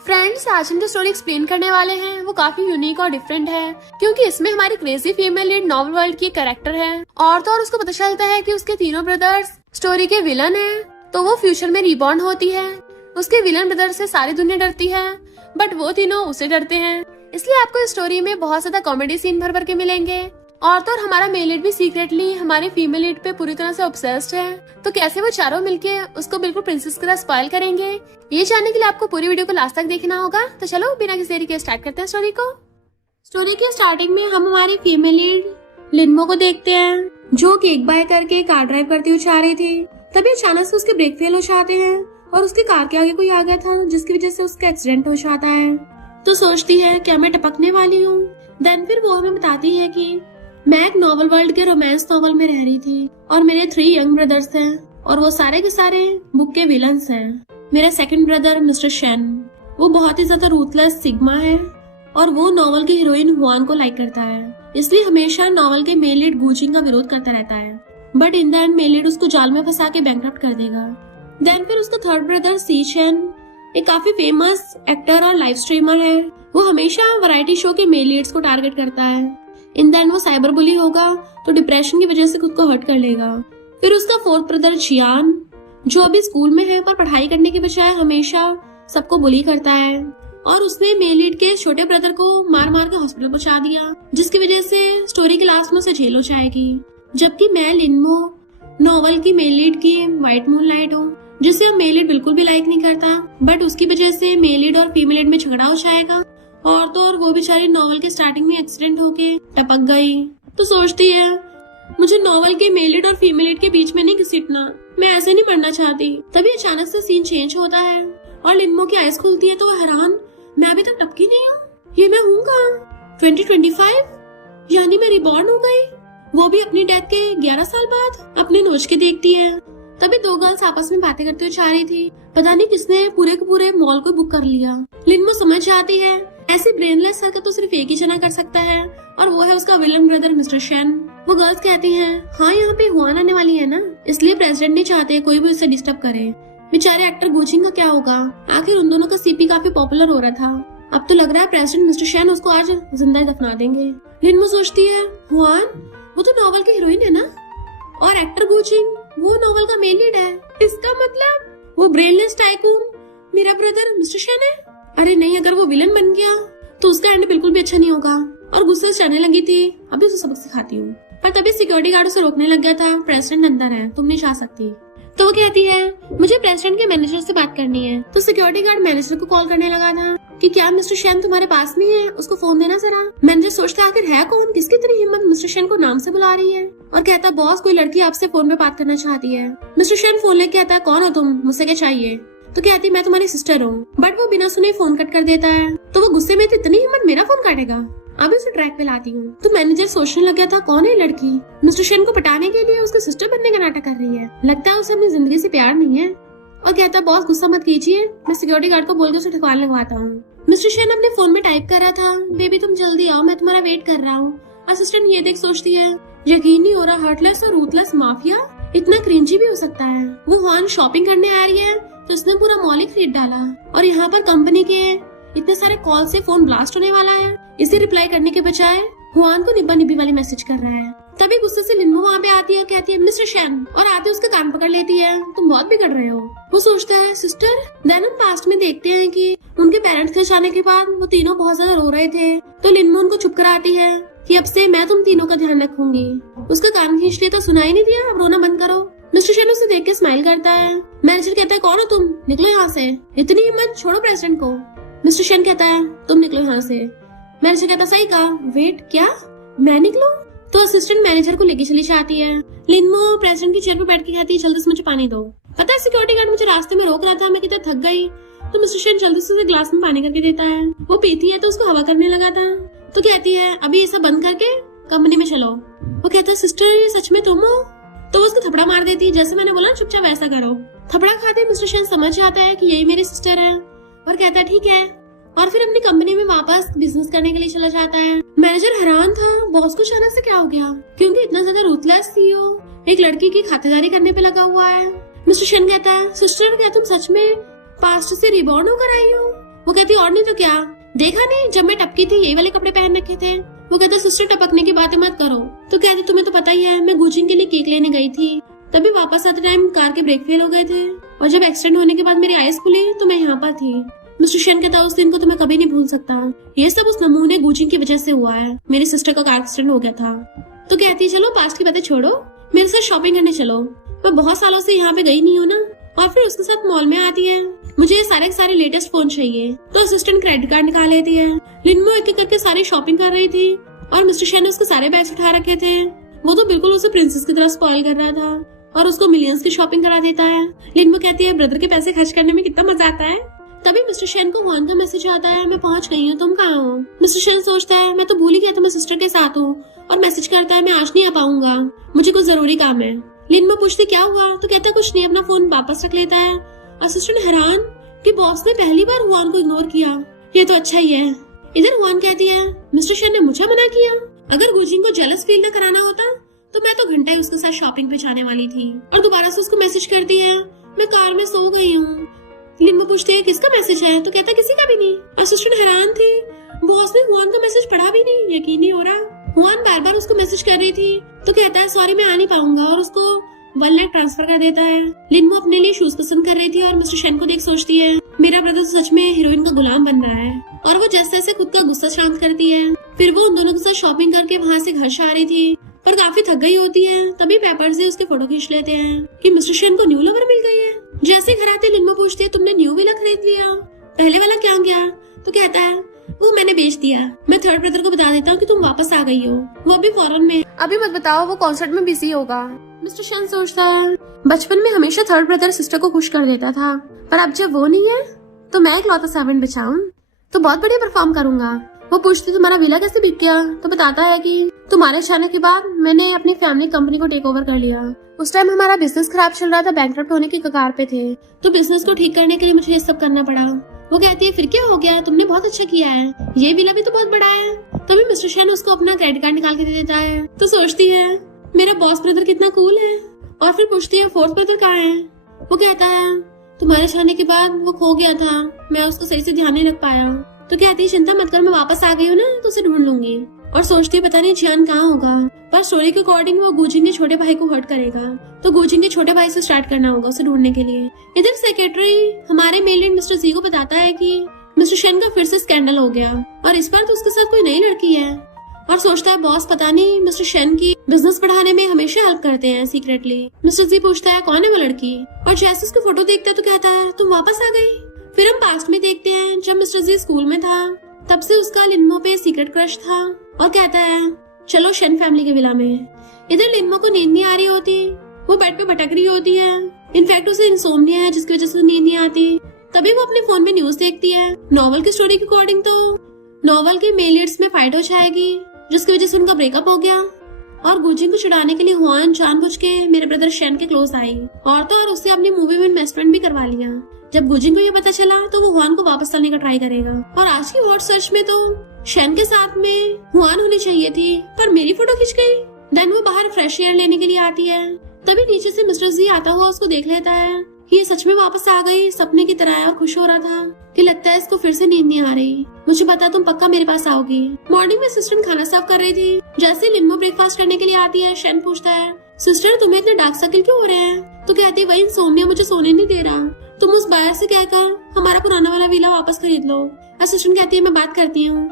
Friends, आज हम जो स्टोरी एक्सप्लेन करने वाले हैं वो काफी यूनिक और डिफरेंट है, क्योंकि इसमें हमारी crazy female lead novel world की कैरेक्टर है। और तो और उसको पता चलता है कि उसके तीनों ब्रदर्स स्टोरी के विलन हैं, तो वो फ्यूचर में रिबॉर्न होती है। उसके विलन ब्रदर से सारी दुनिया डरती है, बट वो तीनों उसे डरते हैं। इसलिए आपको इस स्टोरी में बहुत ज्यादा कॉमेडी सीन भर भर के मिलेंगे। और तो और हमारा मेल लीड भी सीक्रेटली हमारी फीमेल लीड पे पूरी तरह से ऑब्सेस्ड है। तो कैसे वो चारों मिलके उसको बिल्कुल प्रिंसेस की तरह स्पॉइल करेंगे, ये जानने के लिए आपको पूरी वीडियो को लास्ट तक देखना होगा। तो चलो बिना किसी देरी के स्टार्ट करते हैं स्टोरी को। स्टोरी की स्टार्टिंग में हम हमारी फीमेल लीड लिनमो को देखते हैं, जो केक बाय करके कार ड्राइव करती हुई जा रही थी। तभी अचानक से उसके ब्रेक फेल हो जाते हैं और उसकी कार के आगे कोई आ गया था, जिसकी वजह से उसका एक्सीडेंट हो जाता है। तो सोचती है क्या मैं टपकने वाली हूँ। देन फिर वो हमें बताती है कि मैं एक नॉवल वर्ल्ड के रोमांस नॉवल में रह रही थी और मेरे 3 यंग ब्रदर्स हैं और वो सारे के सारे बुक के विलन्स हैं। मेरा सेकंड ब्रदर मिस्टर शेन, वो बहुत ही ज्यादा रूथलेस सिग्मा है और वो नॉवल की हीरोइन हुआन को लाइक करता है, इसलिए हमेशा नॉवल के मेल लीड गूचिंग का विरोध करता रहता है। But in the end male lead उसको जाल में फंसा के बैंकरप्ट कर देगा। देन फिर उसका थर्ड ब्रदर सी चेन एक काफी फेमस एक्टर और लाइव स्ट्रीमर है। वो हमेशा वैरायटी शो के मेल लीड्स को टारगेट करता है। इन द एंड वो साइबर बुली होगा तो डिप्रेशन की वजह से खुद को हर्ट कर लेगा। फिर उसका फोर्थ ब्रदर जियान, जो अभी स्कूल में है पर पढ़ाई करने के बजाय हमेशा सबको बुली करता है और उसने मेल लीड के छोटे ब्रदर को मार मार के हॉस्पिटल पहुंचा दिया, जिसकी वजह से स्टोरी के लास्ट में उसे जेल हो जाएगी। जबकि मैं लिनमो नॉवल की मेल लीड की व्हाइट मूनलाइट हूँ, जिसे अब मेल लीड बिल्कुल भी लाइक नहीं करता, बट उसकी वजह से मेल लीड और फीमेल लीड में झगड़ा हो जाएगा। और तो और वो बेचारी नॉवल के स्टार्टिंग में एक्सीडेंट होके टपक गई। तो सोचती है मुझे नॉवल के मेल लीड और फीमेल लीड के बीच में नहीं घसीटना, मैं ऐसे नहीं मरना चाहती। तभी अचानक से सीन चेंज होता है और लिनमो की आइज खुलती है तो वो हैरान, मैं अभी तक टपकी नहीं हूँ, ये मैं हूँ कहाँ? 2025 यानी मैं रिबॉर्न हो गई, वो भी अपनी डेथ के 11 साल बाद। अपने नोच के देखती है, तभी 2 गर्ल्स आपस में बातें करते हुए जा रही थी। पता नहीं किसने पूरे के पूरे मॉल को बुक कर लिया। लिनमो समझ जाती है ऐसी ब्रेनलेस हरकत तो सिर्फ एक ही जना कर सकता है और वो है उसका विलन ब्रदर मिस्टर शेन। वो गर्ल्स कहती हैं हाँ यहाँ पे हुआन आने वाली है ना, इसलिए प्रेसिडेंट नहीं चाहते कोई भी उसे डिस्टर्ब करे। बेचारे एक्टर गूचिंग का क्या होगा, आखिर उन दोनों का सीपी काफी पॉपुलर हो रहा था। अब तो लग रहा है प्रेसिडेंट मिस्टर शेन उसको आज जिंदा ही दफना देंगे। लिनमो सोचती है हुआन वो तो नॉवल की हीरोइन है ना, और एक्टर गूचिंग वो नॉवल का मेन लीड है। इसका मतलब वो ब्रेनलेस टाइकून मेरा ब्रदर मिस्टर शेन है। अरे नहीं, अगर वो विलन बन गया तो उसका एंड बिल्कुल भी अच्छा नहीं होगा। और गुस्से से जाने लगी थी, अभी उसे सबक सिखाती हूँ। पर तभी सिक्योरिटी गार्ड उसे रोकने लग गया था, प्रेसिडेंट अंदर है, तुम नहीं जा सकती। तो वो कहती है मुझे प्रेसिडेंट के मैनेजर से बात करनी है। तो सिक्योरिटी गार्ड मैनेजर को कॉल करने लगा था कि क्या मिस्टर शेन तुम्हारे पास में है, उसको फोन देना जरा। मैनेजर सोचता आखिर है कौन, किसकी इतनी हिम्मत मिस्टर शेन को नाम से बुला रही है, और कहता बॉस कोई लड़की आपसे फोन पे बात करना चाहती है। मिस्टर शेन फोन लेके कहता है कौन हो तुम, मुझसे क्या चाहिए? तो कहती मैं तुम्हारी सिस्टर हूँ, बट वो बिना सुने फोन कट कर देता है। तो वो गुस्से में इतनी हिम्मत मेरा फोन काटेगा, अभी उसे ट्रैक पे लाती हूँ। तो मैनेजर सोचने लग गया था कौन है लड़की, मिस्टर शेन को पटाने के लिए उसके सिस्टर बनने का नाटक कर रही है, लगता है उसे अपनी जिंदगी से प्यार नहीं है। और कहता बॉस गुस्सा मत कीजिए, मैं सिक्योरिटी गार्ड को बोल के उसे ठिकाने लगवाता हूँ। मिस्टर शेन अपने फोन में टाइप कर रहा था बेबी तुम जल्दी आओ, मैं तुम्हारा वेट कर रहा हूँ। असिस्टेंट ये देख सोचती है यकीन नहीं हो रहा, हर्टलेस और रूथलेस माफिया इतना क्रिंजी भी हो सकता है। वो हुआन शॉपिंग करने आ रही है तो इसने पूरा मॉल ही खरीद डाला, और यहाँ पर कंपनी के इतने सारे कॉल से फोन ब्लास्ट होने वाला है। इसे रिप्लाई करने के बजाय हुआन को निब्बा निब्बी वाली मैसेज कर रहा है। तभी गुस्से से लिनमो वहाँ पे आती है, कहती है मिस्टर शेन, और आते उसका कान पकड़ लेती है, तुम बहुत बिगड़ रहे हो। वो सोचता है सिस्टर। देन हम पास्ट में देखते हैं कि उनके पेरेंट्स के जाने के बाद वो तीनों बहुत ज्यादा रो रहे थे, तो लिनमो उनको चुप कराती है कि अब से मैं तुम तीनों का ध्यान रखूंगी। उसका कान खींच लिया तो सुनाई नहीं दिया, अब रोना बंद करो। मिस्टर शेन उसे देख के स्माइल करता है। मैनेजर कहता है कौन हो तुम, निकलो यहाँ से, इतनी हिम्मत, छोड़ो प्रेसिडेंट को। मिस्टर शेन कहता है तुम निकलो यहाँ से। मैनेजर कहता सही कहा, वेट क्या मैं निकलूं? तो असिस्टेंट मैनेजर को लेके चली जाती है। लिनमो प्रेसिडेंट की चेयर पर बैठ के कहती है जल्दी से मुझे पानी दो। पता है सिक्योरिटी गार्ड मुझे रास्ते में रोक रहा था, मैं कितना थक गई। तो मिस्टर शेन जल्दी से उसे ग्लास में पानी करके देता है। वो पीती है तो उसको हवा करने लगा था। तो कहती है अभी ये सब बंद करके कंपनी में चलो। वो कहता है सिस्टर ये सच में तुम हो? तो वो उसको थपड़ा मार देती है, जैसे मैंने बोला चुपचाप वैसा करो। थपड़ा खाते मिस्टर शेन समझ जाता है कि यही मेरी सिस्टर है और कहता है ठीक है, और फिर अपनी कंपनी में वापस बिजनेस करने के लिए चला जाता है। मैनेजर हैरान था बॉस को अचानक से क्या हो गया, क्योंकि इतना ज्यादा रूथलेस सीईओ एक लड़की की खातिरदारी करने पे लगा हुआ है। मिस्टर शेन कहता है सिस्टर क्या तुम सच में पास्ट से रिबॉर्न होकर आई हो? वो कहती और नहीं तो क्या, देखा नहीं जब मैं टपकी थी यही वाले कपड़े पहन रखे थे। वो कहता सिस्टर टपकने की बातें मत करो। तो कहती तुम्हें तो पता ही है मैं गुजिन के लिए केक लेने गई थी, तभी वापस आते टाइम कार के ब्रेक फेल हो गए थे और जब एक्सीडेंट होने के बाद मेरी आईज खुली तो मैं यहाँ पर थी। मिस्टर शेन कहता उस दिन को तो मैं कभी नहीं भूल सकता, ये सब उस नमूने गुजिन की वजह से हुआ है, मेरी सिस्टर का कार एक्सीडेंट हो गया था। तो कहती चलो पास्ट की बातें छोड़ो, मेरे साथ शॉपिंग करने चलो, मैं बहुत सालों से यहाँ पे गई नहीं हूँ ना। और फिर उसके साथ मॉल में आती है, मुझे ये सारे के सारे लेटेस्ट फोन चाहिए। तो असिस्टेंट क्रेडिट कार्ड निकाल लेती है। लिनमो एक एक करके सारी शॉपिंग कर रही थी और मिस्टर शेन ने उसके सारे बैग्स उठा रखे थे। वो तो बिल्कुल उसे प्रिंसेस की तरह स्पॉइल कर रहा था और उसको मिलियंस की शॉपिंग करा देता है। लिनमो कहती है ब्रदर के पैसे खर्च करने में कितना मजा आता है। तभी मिस्टर शेन को हुआन का मैसेज आता है, मैं पहुंच गई हूँ, तुम कहाँ हो। मिस्टर शेन सोचता है मैं तो भूल ही गया था मैं सिस्टर के साथ हूँ, और मैसेज करता है मैं आज नहीं आ पाऊंगा, मुझे कुछ जरूरी काम है। लिनमो पूछती क्या हुआ, तो कहता है कुछ नहीं, अपना फोन वापस रख लेता है। असिस्टेंट हैरान कि बॉस ने पहली बार हुआन को इग्नोर किया, ये तो अच्छा ही है। इधर हुआन कहती है मिस्टर शेन ने मुझे मना किया, अगर गुजिन को जेलस फील न कराना होता तो मैं तो घंटा ही उसके साथ शॉपिंग पे जाने वाली थी। और दोबारा से उसको मैसेज करती है मैं कार में सो गई हूँ। लिनमो पूछती है किसका मैसेज है, तो कहता किसी का भी नहीं। असिस्टेंट हैरान थी, बॉस ने हुआन का मैसेज पढ़ा भी नहीं, यकीन नहीं हो रहा। हुआन बार बार उसको मैसेज कर रही थी, तो कहता है सॉरी मैं आ नहीं पाऊंगा और उसको 1 लाख ट्रांसफर कर देता है। लिनमो अपने लिए शूज पसंद कर रही थी और मिस्टर शेन को देख सोचती है मेरा ब्रदर सच में हीरोइन का गुलाम बन रहा है। और वो जैसे जैसे खुद का गुस्सा शांत करती है। फिर वो उन दोनों के साथ शॉपिंग करके वहाँ से घर से आ रही थी और काफी थक गई होती है। तभी पेपर से उसके फोटो खींच लेते हैं कि मिस्टर शेन को न्यू लवर मिल गई है। जैसे घर आते लिनमो पूछती है तुमने न्यू विला खरीद लिया, पहले वाला क्या गया। तो कहता है वो मैंने बेच दिया, मैं थर्ड ब्रदर को बता देता हूँ कि तुम वापस आ गई हो, वो भी फॉरेन में, अभी मत बताओ, वो कॉन्सर्ट में बिजी होगा। मिस्टर शेन सोचता है बचपन में हमेशा थर्ड ब्रदर सिस्टर को खुश कर देता था, पर अब जब वो नहीं है तो मैं इकलौता सर्वेंट बचाऊं तो बहुत बढ़िया परफॉर्म करूंगा। वो पूछती तुम्हारा विला कैसे बिक गया, तो बताता है कि तुम्हारे जाने के बाद मैंने अपनी फैमिली कंपनी को टेक ओवर कर लिया। उस टाइम हमारा बिजनेस खराब चल रहा था, बैंकरप्ट होने की कगार पे थे, तो बिजनेस को ठीक करने के लिए मुझे ये सब करना पड़ा। वो कहती है फिर क्या हो गया, तुमने बहुत अच्छा किया है, ये विला भी तो बहुत बड़ा है। तभी मिस्टर शेन उसको अपना क्रेडिट कार्ड निकाल के दे देता है। तो सोचती है मेरा बॉस ब्रदर कितना कूल है। और फिर पूछती है फोर्थ ब्रदर कहाँ है। वो कहता है तुम्हारे जाने के बाद वो खो गया था, मैं उसको सही से ध्यान नहीं रख पाया। तो कहती है चिंता मत कर, मैं वापस आ गई हूँ ना तो उसे ढूंढ लूंगी। और सोचती है पता नहीं जियान कहाँ होगा, पर स्टोरी के अकॉर्डिंग वो गुजिन के छोटे भाई को हर्ट करेगा, तो गुजिन के छोटे भाई से स्टार्ट करना होगा उसे ढूंढने के लिए। इधर सेक्रेटरी हमारे मेल लीड मिस्टर जी को बताता है कि मिस्टर शेन का फिर से स्कैंडल हो गया और इस बार तो उसके साथ कोई नई लड़की है। और सोचता है बॉस पता नहीं मिस्टर शेन की बिजनेस बढ़ाने में हमेशा हेल्प करते हैं सीक्रेटली। मिस्टर जी पूछता है कौन है वो लड़की, और जैसे उसकी फोटो देखता है तो कहता है तुम वापस आ गई। फिर हम पास्ट में देखते हैं जब मिस्टर जी स्कूल में था, तब से उसका लिनमो पे सीक्रेट क्रश था और कहता है चलो शेन फैमिली के विला में। इधर लिनमो को नींद नहीं आ रही होती, वो बेड पे भटक रही होती है, इनफैक्ट उसे इंसोम्निया है जिसकी वजह से नींद नहीं आती। तभी वो अपने फोन में न्यूज देखती है। नॉवल की स्टोरी के अकॉर्डिंग तो नॉवल की मेल लीड्स में फाइट हो जाएगी जिसकी वजह से उनका ब्रेकअप हो गया और गुजिन को छुड़ाने के लिए हुआन जानबूझ के मेरे ब्रदर शेन के क्लोज आई और तो और उससे अपनी मूवी में इन्वेस्टमेंट भी करवा लिया। जब गुजिन को ये पता चला तो वो हुआन को वापस लाने का ट्राई करेगा। और आज की हॉट सर्च में तो शेन के साथ में हुआन होनी चाहिए थी, पर मेरी फोटो खिंच गई। देन वो बाहर फ्रेश एयर लेने के लिए आती है। तभी नीचे से मिस्टर जी आता हुआ उसको देख लेता है कि ये सच में वापस आ गई सपने की तरह है, और खुश हो रहा था कि लगता है इसको फिर से नींद नहीं आ रही, मुझे पता तुम पक्का मेरे पास आओगी। मॉर्निंग में असिस्टेंट खाना सर्व कर रही थी। जैसे लिनमो ब्रेकफास्ट करने के लिए आती है, शेन पूछता है सिस्टर तुम्हें इतने डार्क सर्कल क्यों हो रहे हैं। तो कहती है वही इंसोम्निया मुझे सोने नहीं दे रहा, तुम उस बायर से कहकर हमारा पुराना वाला विला वापस खरीद लो। असिस्टेंट कहती है मैं बात करती हूँ,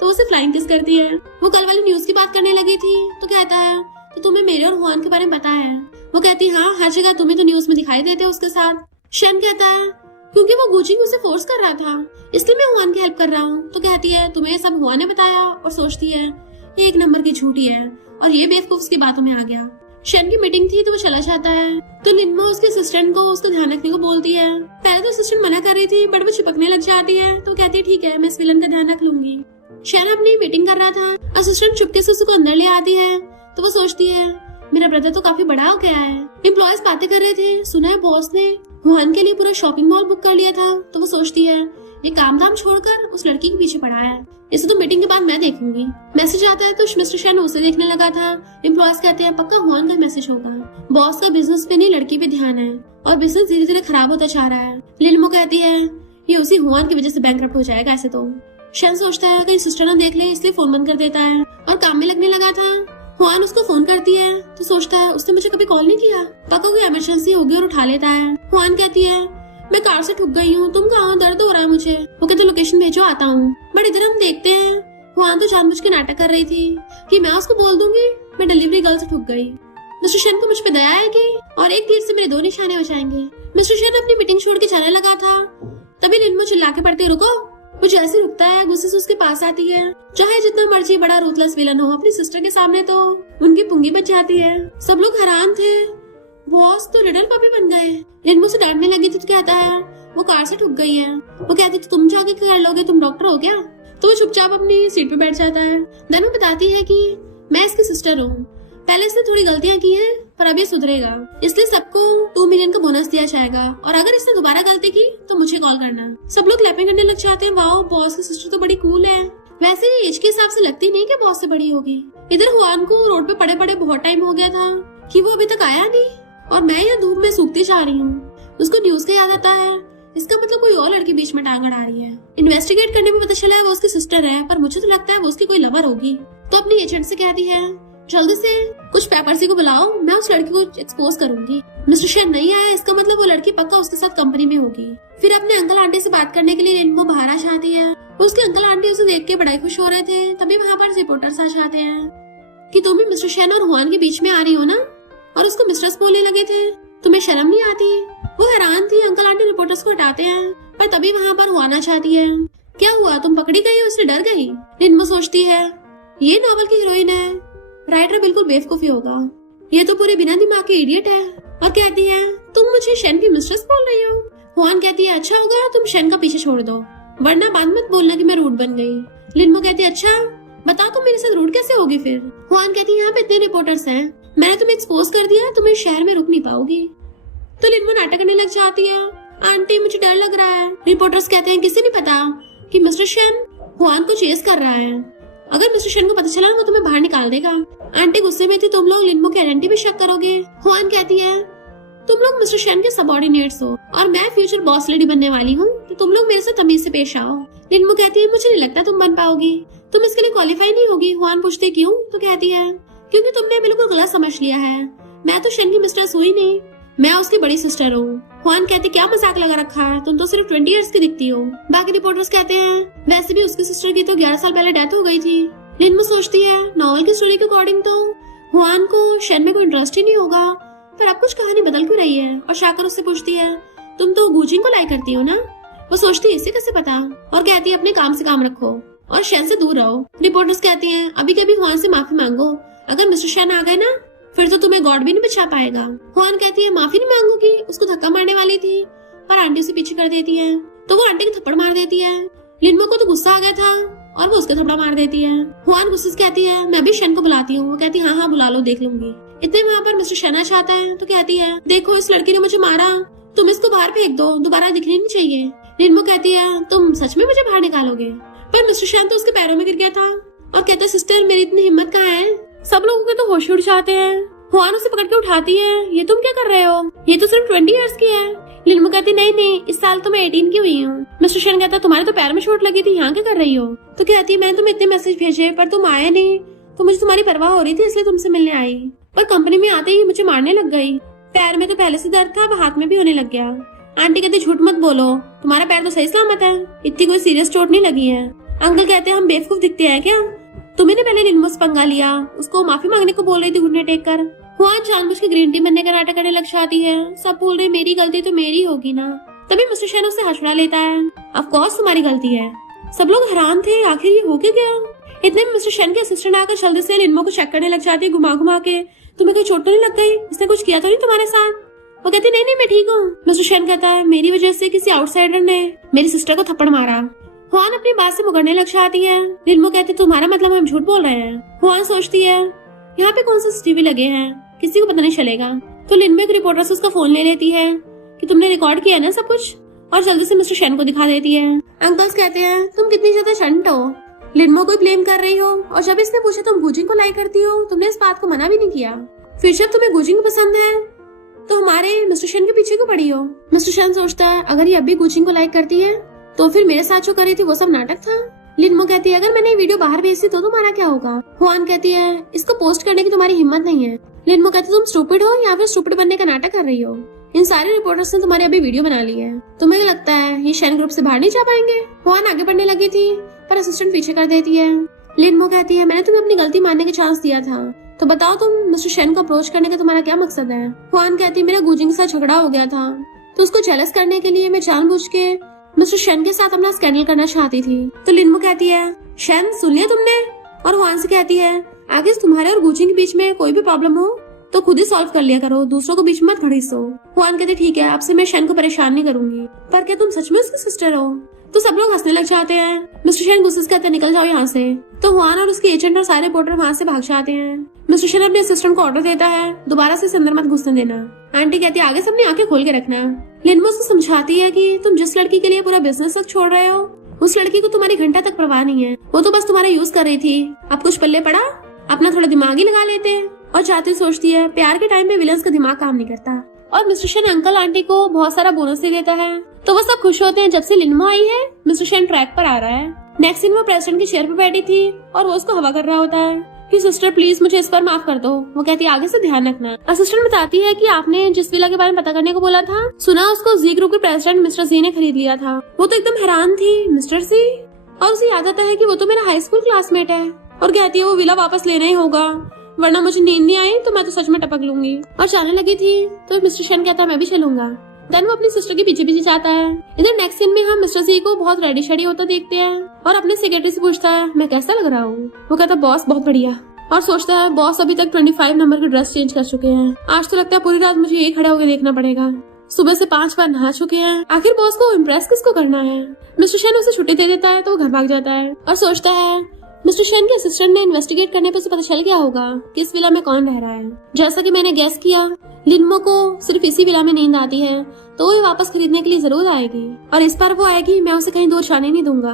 तो उसे फ्लाइंग किस करती है। वो कल वाली न्यूज की बात करने लगी थी, तो कहता है तो तुम्हें मेरे और हुआन के बारे में पता है। वो कहती है हाँ, हर जगह तुम्हें तो न्यूज में दिखाई देते उसके साथ। शेन कहता है क्योंकि वो गुजिन उसे फोर्स कर रहा था इसलिए मैं हुआन की हेल्प कर रहा हूँ। तो कहती है तुम्हें ये सब हुआन ने बताया, और सोचती है ये एक नंबर की झूठी है और ये बेवकूफ उसकी बातों में आ गया। शेन की मीटिंग थी तो वो चला जाता है। तो लिनमो उसके असिस्टेंट को उसका ध्यान रखने को बोलती है। पहले तो असिस्टेंट मना कर रही थी बट वो चिपकने लग जाती है, तो कहती है ठीक है मैं इस विलन का ध्यान रख लूंगी। शेन अपनी मीटिंग कर रहा था, असिस्टेंट चुपके से उसको अंदर ले आती है। तो वो सोचती है मेरा ब्रदर तो काफी बड़ा हो गया है। एम्प्लॉयज बातें कर रहे थे, सुना है बॉस ने हुआन के लिए पूरा शॉपिंग मॉल बुक कर लिया था। तो वो सोचती है ये काम धाम छोड़कर उस लड़की के पीछे पड़ा है, इसे तो मीटिंग के बाद मैं देखूंगी। मैसेज आता है तो मिस्टर शेन उसे देखने लगा था। एम्प्लॉयज कहते हैं पक्का हुआन का मैसेज होगा, बॉस का बिजनेस पे नहीं लड़की पे ध्यान है और बिजनेस धीरे धीरे खराब होता जा रहा है। लिनमो कहती है ये उसी हुआन की वजह से बैंकरप्ट हो जाएगा ऐसे तो। शन सोचता है कहीं सिस्टर ना देख ले, इसलिए फोन बंद कर देता है और काम में लगने लगा था। हुआन उसको फोन करती है तो सोचता है उसने मुझे कभी कॉल नहीं किया, पक्का कोई इमरजेंसी होगी और उठा लेता है। हुआन कहती है मैं कार से ठुक गई हूँ, तुम कहाँ हो, दर्द हो रहा है मुझे। वो कहते लोकेशन भेजो, आता हूँ। बट इधर हम देखते हैं हुआन तो जानबूझ के नाटक कर रही थी कि मैं उसको बोल दूंगी मैं डिलीवरी गर्ल से ठुक गई। मिस्टर शन को मुझ पे दया आएगी और एक तीर से मेरे 2 निशाने हो जाएंगे। मिस्टर शन अपनी मीटिंग छोड़ के जाने लगा था, तभी लिनमो चिल्ला के पड़ती रुको। वो जैसे रुकता है गुस्से से उसके पास आती है। चाहे जितना मर्जी बड़ा रूथलेस विलन हो, अपनी सिस्टर के सामने तो उनकी पुंगी बच जाती है। सब लोग हैरान थे, बॉस तो लिटिल पपी बन गए। लिनमो से डांटने लगी थी तो कहता है वो कार से ठुक गई है। वो कहती तो तुम जाके कर लोगे, तुम डॉक्टर हो क्या? तो वो चुपचाप अपनी सीट पे बैठ जाता है। देन वो बताती है कि मैं इसकी सिस्टर हूँ, पहले इसने थोड़ी गलतियां की हैं पर अब ये सुधरेगा, इसलिए सबको 2 मिलियन का बोनस दिया जाएगा और अगर इसने दोबारा गलती की तो मुझे कॉल करना। सब लोग क्लैपिंग करने लग जाते हैं। वाओ, बॉस की सिस्टर तो बड़ी कूल है। वैसे एज के हिसाब से लगती नहीं कि बॉस से बड़ी होगी। इधर हुआन को रोड पे पड़े पड़े बहुत टाइम हो गया था कि वो अभी तक आया नहीं और मैं यहाँ धूप में सूखती जा रही हूँ। उसको न्यूज का याद आता है, इसका मतलब कोई और लड़की बीच में टांग अड़ा रही है। इन्वेस्टिगेट करने में पता चला है वो उसकी सिस्टर है, पर मुझे तो लगता है वो उसकी कोई लवर होगी। तो अपनी एजेंट से कहती है जल्दी से कुछ पेपर्सी को बुलाओ, मैं उस लड़की को एक्सपोज करूंगी। मिस्टर शेन नहीं आया, इसका मतलब वो लड़की पक्का उसके साथ कंपनी में होगी। फिर अपने अंकल आंटी से बात करने के लिए लिनमो बाहर आ जाती है। उसके अंकल आंटी उसे देख के बड़ा खुश हो रहे थे। तभी वहाँ पर रिपोर्टर्स आ जाते हैं कि तुम भी मिस्टर शेन और हुआन के बीच में आ रही हो ना, और उसको मिस्ट्रेस बोलने लगे थे, तुम्हें शर्म नहीं आती? वो हैरान थी। अंकल आंटी रिपोर्टर्स को हटाते हैं, पर तभी वहाँ पर हुआन आ जाती है। क्या हुआ, तुम पकड़ी गई? उसने डर गई। लिनमो सोचती है ये नॉवल की हीरोइन है, राइटर बिल्कुल बेवकूफी होगा, ये तो पूरे बिना दिमाग के इडियट है। और कहती है तुम मुझे शेन की मिस्ट्रेस बोल रही हो? हुआन कहती है अच्छा होगा तुम शेन का पीछे छोड़ दो, वरना बाद मत बोलना कि मैं रूड बन गई। लिनमो कहती है अच्छा बताओ तुम मेरे साथ रूड कैसे होगी फिर? हुआन कहती है यहाँ पे इतने रिपोर्टर्स हैं, मैंने तुम्हें एक्सपोज कर दिया, तुम इस शहर में रुक नहीं पाओगी। तो लिनमो नाटक करने लग जाती है, आंटी मुझे डर लग रहा है। रिपोर्टर्स कहते हैं किसे नहीं पता कि मिस्टर शेन हुआन को चेस कर रहा है, अगर मिस्टर शेन को पता चला वो तुम्हें बाहर निकाल देगा। आंटी गुस्से में थी, तुम लोग लिनमो की आइडेंटिटी पे शक करोगे। हुआन कहती है तुम लोग मिस्टर शेन के सबऑर्डिनेट्स हो और मैं फ्यूचर बॉस लेडी बनने वाली हूँ, तो तुम लोग मेरे से तमीज से पेश आओ। लिनमो कहती है मुझे नहीं लगता तुम बन पाओगी, तुम इसके लिए क्वालिफाई नहीं होगी। हुआन पूछते क्यों? तो कहती है क्योंकि तुमने बिल्कुल गलत समझ लिया है, मैं तो शेन की मिस्ट्रेस हुई नहीं, मैं उसकी बड़ी सिस्टर हूँ। हुआन कहती क्या मजाक लगा रखा है, तुम तो सिर्फ 20 इयर्स की दिखती हो। बाकी रिपोर्टर्स कहते हैं वैसे भी उसकी सिस्टर की तो 11 साल पहले डेथ हो गई थी। लिनमो सोचती है नॉवल की स्टोरी के अकॉर्डिंग तो हुआन को शेन में कोई इंटरेस्ट ही नहीं होगा, पर अब कुछ कहानी बदल क्यों रही है? और शाकर उससे पूछती है तुम तो गुजिंग को लाइक करती हो ना? वो सोचती है इसे कैसे पता, और कहती है अपने काम से काम रखो और शेन से दूर रहो। रिपोर्टर्स कहती हैं अभी कभी हुआन से माफी मांगो, अगर मिस्टर शेन आ गए ना फिर तो तुम्हें गॉड भी नहीं बचा पाएगा। हुआन कहती है माफी नहीं मांगूंगी, उसको धक्का मारने वाली थी पर आंटी उसे पीछे कर देती है, तो वो आंटी को थप्पड़ मार देती है। लिनमो को तो गुस्सा आ गया था और वो उसके थप्पड़ मार देती है। हुआन गुस्से से कहती है मैं भी शेन को बुलाती हूँ। वो कहती है हाँ बुला लो, देख लूंगी। इतने वहाँ पर मिस्टर शेन आ जाता है तो कहती है देखो इस लड़की ने मुझे मारा, तुम इसको बाहर फेंक दो, दोबारा दिखनी नहीं चाहिए। लिनमो कहती है तुम सच में मुझे बाहर निकालोगे? पर मिस्टर शेन तो उसके पैरों में गिर गया था और कहता सिस्टर मेरी इतनी हिम्मत कहाँ है? सब लोगों के तो होश उड़ जाते हैं। हुआन उसे पकड़ के उठाती है, ये तुम क्या कर रहे हो, ये तो सिर्फ 20 इयर्स की है। लिनमो कहती नहीं इस साल तो मैं 18 की हुई हूँ। मिस्टर शेन कहता तुम्हारे तो पैर में चोट लगी थी, यहाँ क्या कर रही हो? तो कहती है मैंने तुम्हें इतने मैसेज भेजे पर तुम आए नहीं, तो मुझे तुम्हारी परवाह हो रही थी इसलिए तुमसे मिलने आई, पर कंपनी में आते ही मुझे मारने लग गई। पैर में तो पहले से दर्द था, अब हाथ में भी होने लग गया। आंटी कहती झूठ मत बोलो, तुम्हारा पैर तो सही सलामत है, इतनी कोई सीरियस चोट नहीं लगी है। अंकल कहते हैं हम बेवकूफ दिखते हैं क्या? तुम्हें पहले लिनमो से पंगा लिया, उसको माफी मांगने को बोल रही थी घुटने टेक कर। हुआन जानबूझ के ग्रीन टी बनने का नाटक करने लग जाती है। सब बोल रहे मेरी गलती तो मेरी होगी ना। तभी मिस्टर शेन उससे हंसड़ा लेता है, ऑफ कोर्स तुम्हारी गलती है। सब लोग हैरान थे आखिर ये हो क्या गया। इतने में मिस्टर शेन के असिस्टेंट आकर जल्दी से लिनमो को चेक करने लग जाती है घुमा घुमा के, तुम्हें कोई चोट तो नहीं लग गई, इसने कुछ किया तो नहीं तुम्हारे साथ? वो कहती नहीं मैं ठीक हूँ। मिस्टर शेन कहता है मेरी वजह से किसी आउटसाइडर ने मेरी सिस्टर को थप्पड़ मारा। हुआन अपनी बात से मुकरने लग जाती है। लिनमो कहती तुम्हारा मतलब हम झूठ बोल रहे हैं। हुआन सोचती है यहाँ पे कौन से सीसीटीवी लगे हैं, किसी को पता नहीं चलेगा। तो लिनमो एक रिपोर्टर से उसका फोन ले लेती है कि तुमने रिकॉर्ड किया ना सब कुछ, और जल्दी से मिस्टर शेन को दिखा देती है। अंकल्स कहते हैं तुम कितनी ज्यादा शंट हो, लिनमो को ब्लेम कर रही हो, और जब इसने पूछा तुम गुजिंग को लाइक करती हो, तुमने इस बात को मना भी नहीं किया। फिर जब तुम्हें गुजिंग पसंद है तो हमारे मिस्टर शेन के पीछे क्यों पड़ी हो? मिस्टर शेन सोचता है अगर ये अभी गुजिंग को लाइक करती है तो फिर मेरे साथ जो कर रही थी वो सब नाटक था। लिनमो कहती है अगर मैंने ये वीडियो बाहर भेज दी तो तुम्हारा क्या होगा। हुआन कहती है इसको पोस्ट करने की तुम्हारी हिम्मत नहीं है। लिनमो कहती है तुम स्टूपिड हो या फिर स्टूपिड बनने का नाटक कर रही हो। इन सारे रिपोर्टर्स ने तुम्हारी अभी वीडियो बना ली है। तुम्हें लगता है ये शेन ग्रुप से बाहर नहीं जा पाएंगे। हुआन आगे बढ़ने लगी थी पर असिस्टेंट पीछे कर देती है। लिनमो कहती है मैंने तुम्हें अपनी गलती मानने का चांस दिया था, तो बताओ तुम मिस्टर शेन को अप्रोच करने का तुम्हारा क्या मकसद है। हुआन कहती है मेरा गुजिंग के साथ झगड़ा हो गया था, तो उसको जेलस करने के लिए मैं जानबूझ के मिस्टर शेन के साथ अपना स्कैंडल करना चाहती थी। तो लिनमो कहती है शेन सुन लिया तुमने। और हुआन से कहती है आगे तुम्हारे और गुजिंग के बीच में कोई भी प्रॉब्लम हो तो खुद ही सॉल्व कर लिया करो, दूसरों को बीच में मत घड़ीसो। हुआन कहते ठीक है, अब से मैं शेन को परेशान नहीं करूंगी। पर क्या तुम सच में उसकी सिस्टर हो। तो सब लोग हंसने लग जाते हैं। मिस्टर शेन गुस्से से कहते निकल जाओ यहाँ से। तो हुआन और उसके एजेंट और सारे रिपोर्टर वहाँ से भाग जाते हैं। मिस्टर शेन अपने असिस्टेंट को ऑर्डर देता है दोबारा से अंदर मत घुसने देना। आंटी कहती है आगे से अपनी आंखें खोल के रखना। लिनमो उसको समझाती है कि तुम जिस लड़की के लिए पूरा बिजनेस तक छोड़ रहे हो उस लड़की को तुम्हारी घंटा तक परवाह नहीं है, वो तो बस तुम्हारा यूज कर रही थी। अब कुछ पल्ले पड़ा, अपना थोड़ा दिमाग ही लगा लेते। और जाते सोचती है प्यार के टाइम में विलन्स का दिमाग काम नहीं करता। और मिस्टर शेन अंकल आंटी को बहुत सारा बोनस दे देता है। तो वो सब खुश होते हैं। जब से लिनमो आई है मिस्टर शेन ट्रैक पर आ रहा है। नेक्स्ट सीन वो प्रेसिडेंट की चेयर पर बैठी थी और वो उसको हवा कर रहा होता है कि सिस्टर प्लीज मुझे इस पर माफ कर दो। वो कहती है आगे से ध्यान रखना। असिस्टेंट बताती है कि आपने जिस विला के बारे में पता करने को बोला था, सुना उसको जी ग्रुप के प्रेसिडेंट मिस्टर जी ने खरीद लिया था। वो तो एकदम हैरान थी मिस्टर जी। और उसे याद आता है कि वो तो मेरा हाई स्कूल क्लासमेट है। और कहती है वो विला वापस लेना ही होगा, वरना मुझे नींद नहीं आई तो मैं तो सच में टपक लूंगी। और जाने लगी थी तो मिस्टर शेन कहता है मैं भी चलूंगा। देन वो अपनी सिस्टर के पीछे पीछे जाता है। इधर नेक्स्ट सीन में हम मिस्टर जी को बहुत रेडी शेडी होता देखते हैं और अपने सेक्रेटरी से पूछता है मैं कैसा लग रहा हूँ। वो कहता है बॉस बहुत बढ़िया। और सोचता है बॉस अभी तक 25 नंबर की ड्रेस चेंज कर चुके हैं, आज तो लगता है पूरी रात मुझे यही खड़ा होकर देखना पड़ेगा। सुबह से 5 बार नहा चुके हैं, आखिर बॉस को इम्प्रेस किसको करना है। मिस्टर शेन उसे छुट्टी दे देता है तो वो घर भाग जाता है और सोचता है मिस्टर शेन के असिस्टेंट ने इन्वेस्टिगेट करने पे उसे पता चल गया होगा कि इस विला में कौन रह रहा है। जैसा कि मैंने गेस किया लिनमो को सिर्फ इसी विला में नींद आती है, तो वो वापस खरीदने के लिए जरूर आएगी। और इस बार वो आएगी, मैं उसे कहीं दूर जाने नहीं दूंगा।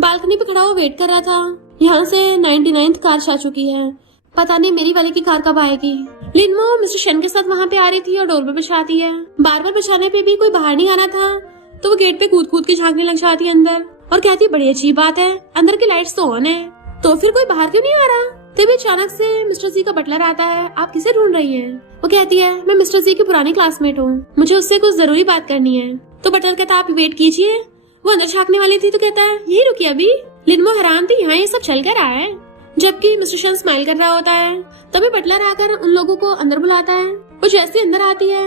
बालकनी पे खड़ा वो वेट कर रहा था। यहाँ से 99th कार आ चुकी है, पता नहीं मेरी वाले की कार कब आएगी। लिनमो मिस्टर शेन के साथ वहाँ पे आ रही थी और डोर पे बचाती है। बार बार बचाने पे भी कोई बाहर नहीं आ रहा था, तो वो गेट पे कूद कूद के झांकने लग जाती है अंदर और कहती है बड़ी अजीब बात है, अंदर की लाइट्स तो ऑन है, तो फिर कोई बाहर क्यों नहीं आ रहा। तभी अचानक से मिस्टर जी का बटलर आता है। आप किसे ढूंढ रही हैं? वो कहती है मैं मिस्टर जी की पुरानी क्लासमेट हूँ, मुझे उससे कुछ जरूरी बात करनी है। तो बटलर कहता है आप वेट कीजिए। वो अंदर झांकने वाली थी तो कहता है यही रुकी अभी। लिनमो हैरान थी यहाँ ये सब चल कर रहा है, जबकि मिस्टर शेन स्माइल कर रहा होता है। तभी बटलर आकर उन लोगों को अंदर बुलाता है। वो जैसे अंदर आती है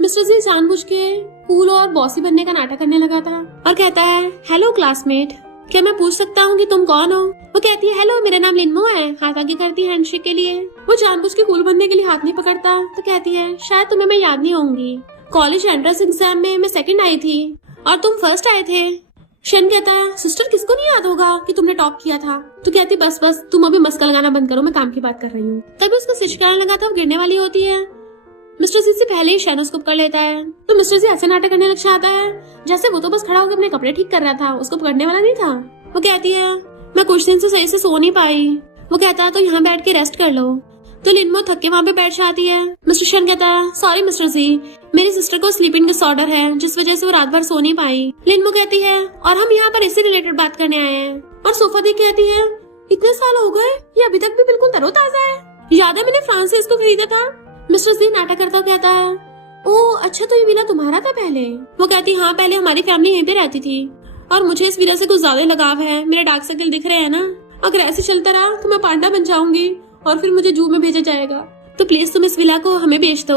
मिस्टर जी जानबूझ के कूल और बॉसी बनने का नाटक करने लगा था और कहता है हेलो क्लासमेट, क्या मैं पूछ सकता हूँ कि तुम कौन हो। वो कहती है हेलो मेरा नाम लिनमो है। हाथ आगे करती है हैंडशेक के लिए। वो जानबूझ के कूल बनने के लिए हाथ नहीं पकड़ता तो कहती है शायद तुम्हें मैं याद नहीं होंगी, कॉलेज एंट्रेंस एग्जाम में मैं सेकंड आई थी और तुम फर्स्ट आए थे। शेन कहता है सिस्टर किसको नहीं याद होगा कि तुमने टॉप किया था। तो कहती बस बस तुम अभी मस्का लगाना बंद करो, मैं काम की बात कर रही हूँ। तभी उसका स्विच कराने लगा था, वो गिरने वाली होती है। मिस्टर जी से पहले ही शेन उसको पकड़ लेता है। तो मिस्टर जी ऐसे नाटक करने लग जाता है जैसे वो तो बस खड़ा होकर अपने कपड़े ठीक कर रहा था, उसको पकड़ने वाला नहीं था। वो कहती है मैं कुछ दिन से सही से सो नहीं पाई। वो कहता है तो यहाँ बैठ के रेस्ट कर लो। तो लिनमो थक के वहाँ पे बैठ जाती है। मिस्टर शेन कहता है सॉरी मिस्टर जी, मेरी सिस्टर को स्लीपिंग डिसऑर्डर है जिस वजह से वो रात भर सो नहीं पाई। लिनमो कहती है और हम यहाँ पर इससे रिलेटेड बात करने आए हैं। और सोफा देख कहती है इतने साल हो गए ये अभी तक भी बिल्कुल तरोताजा है, याद है मैंने फ्रांस से इसको खरीदा था। मिस्टर जी नाटक करता कहता है ओह अच्छा तो ये विला तुम्हारा था पहले। वो कहती हाँ पहले हमारी फैमिली यहीं पे रहती थी और मुझे इस विला से कुछ ज्यादा लगाव है, मेरे डार्क सर्कल दिख रहे हैं ना, अगर ऐसे चलता रहा तो मैं पांडा बन जाऊंगी और फिर मुझे जू में भेजा जाएगा, तो प्लीज तुम इस विला को हमें बेच दो।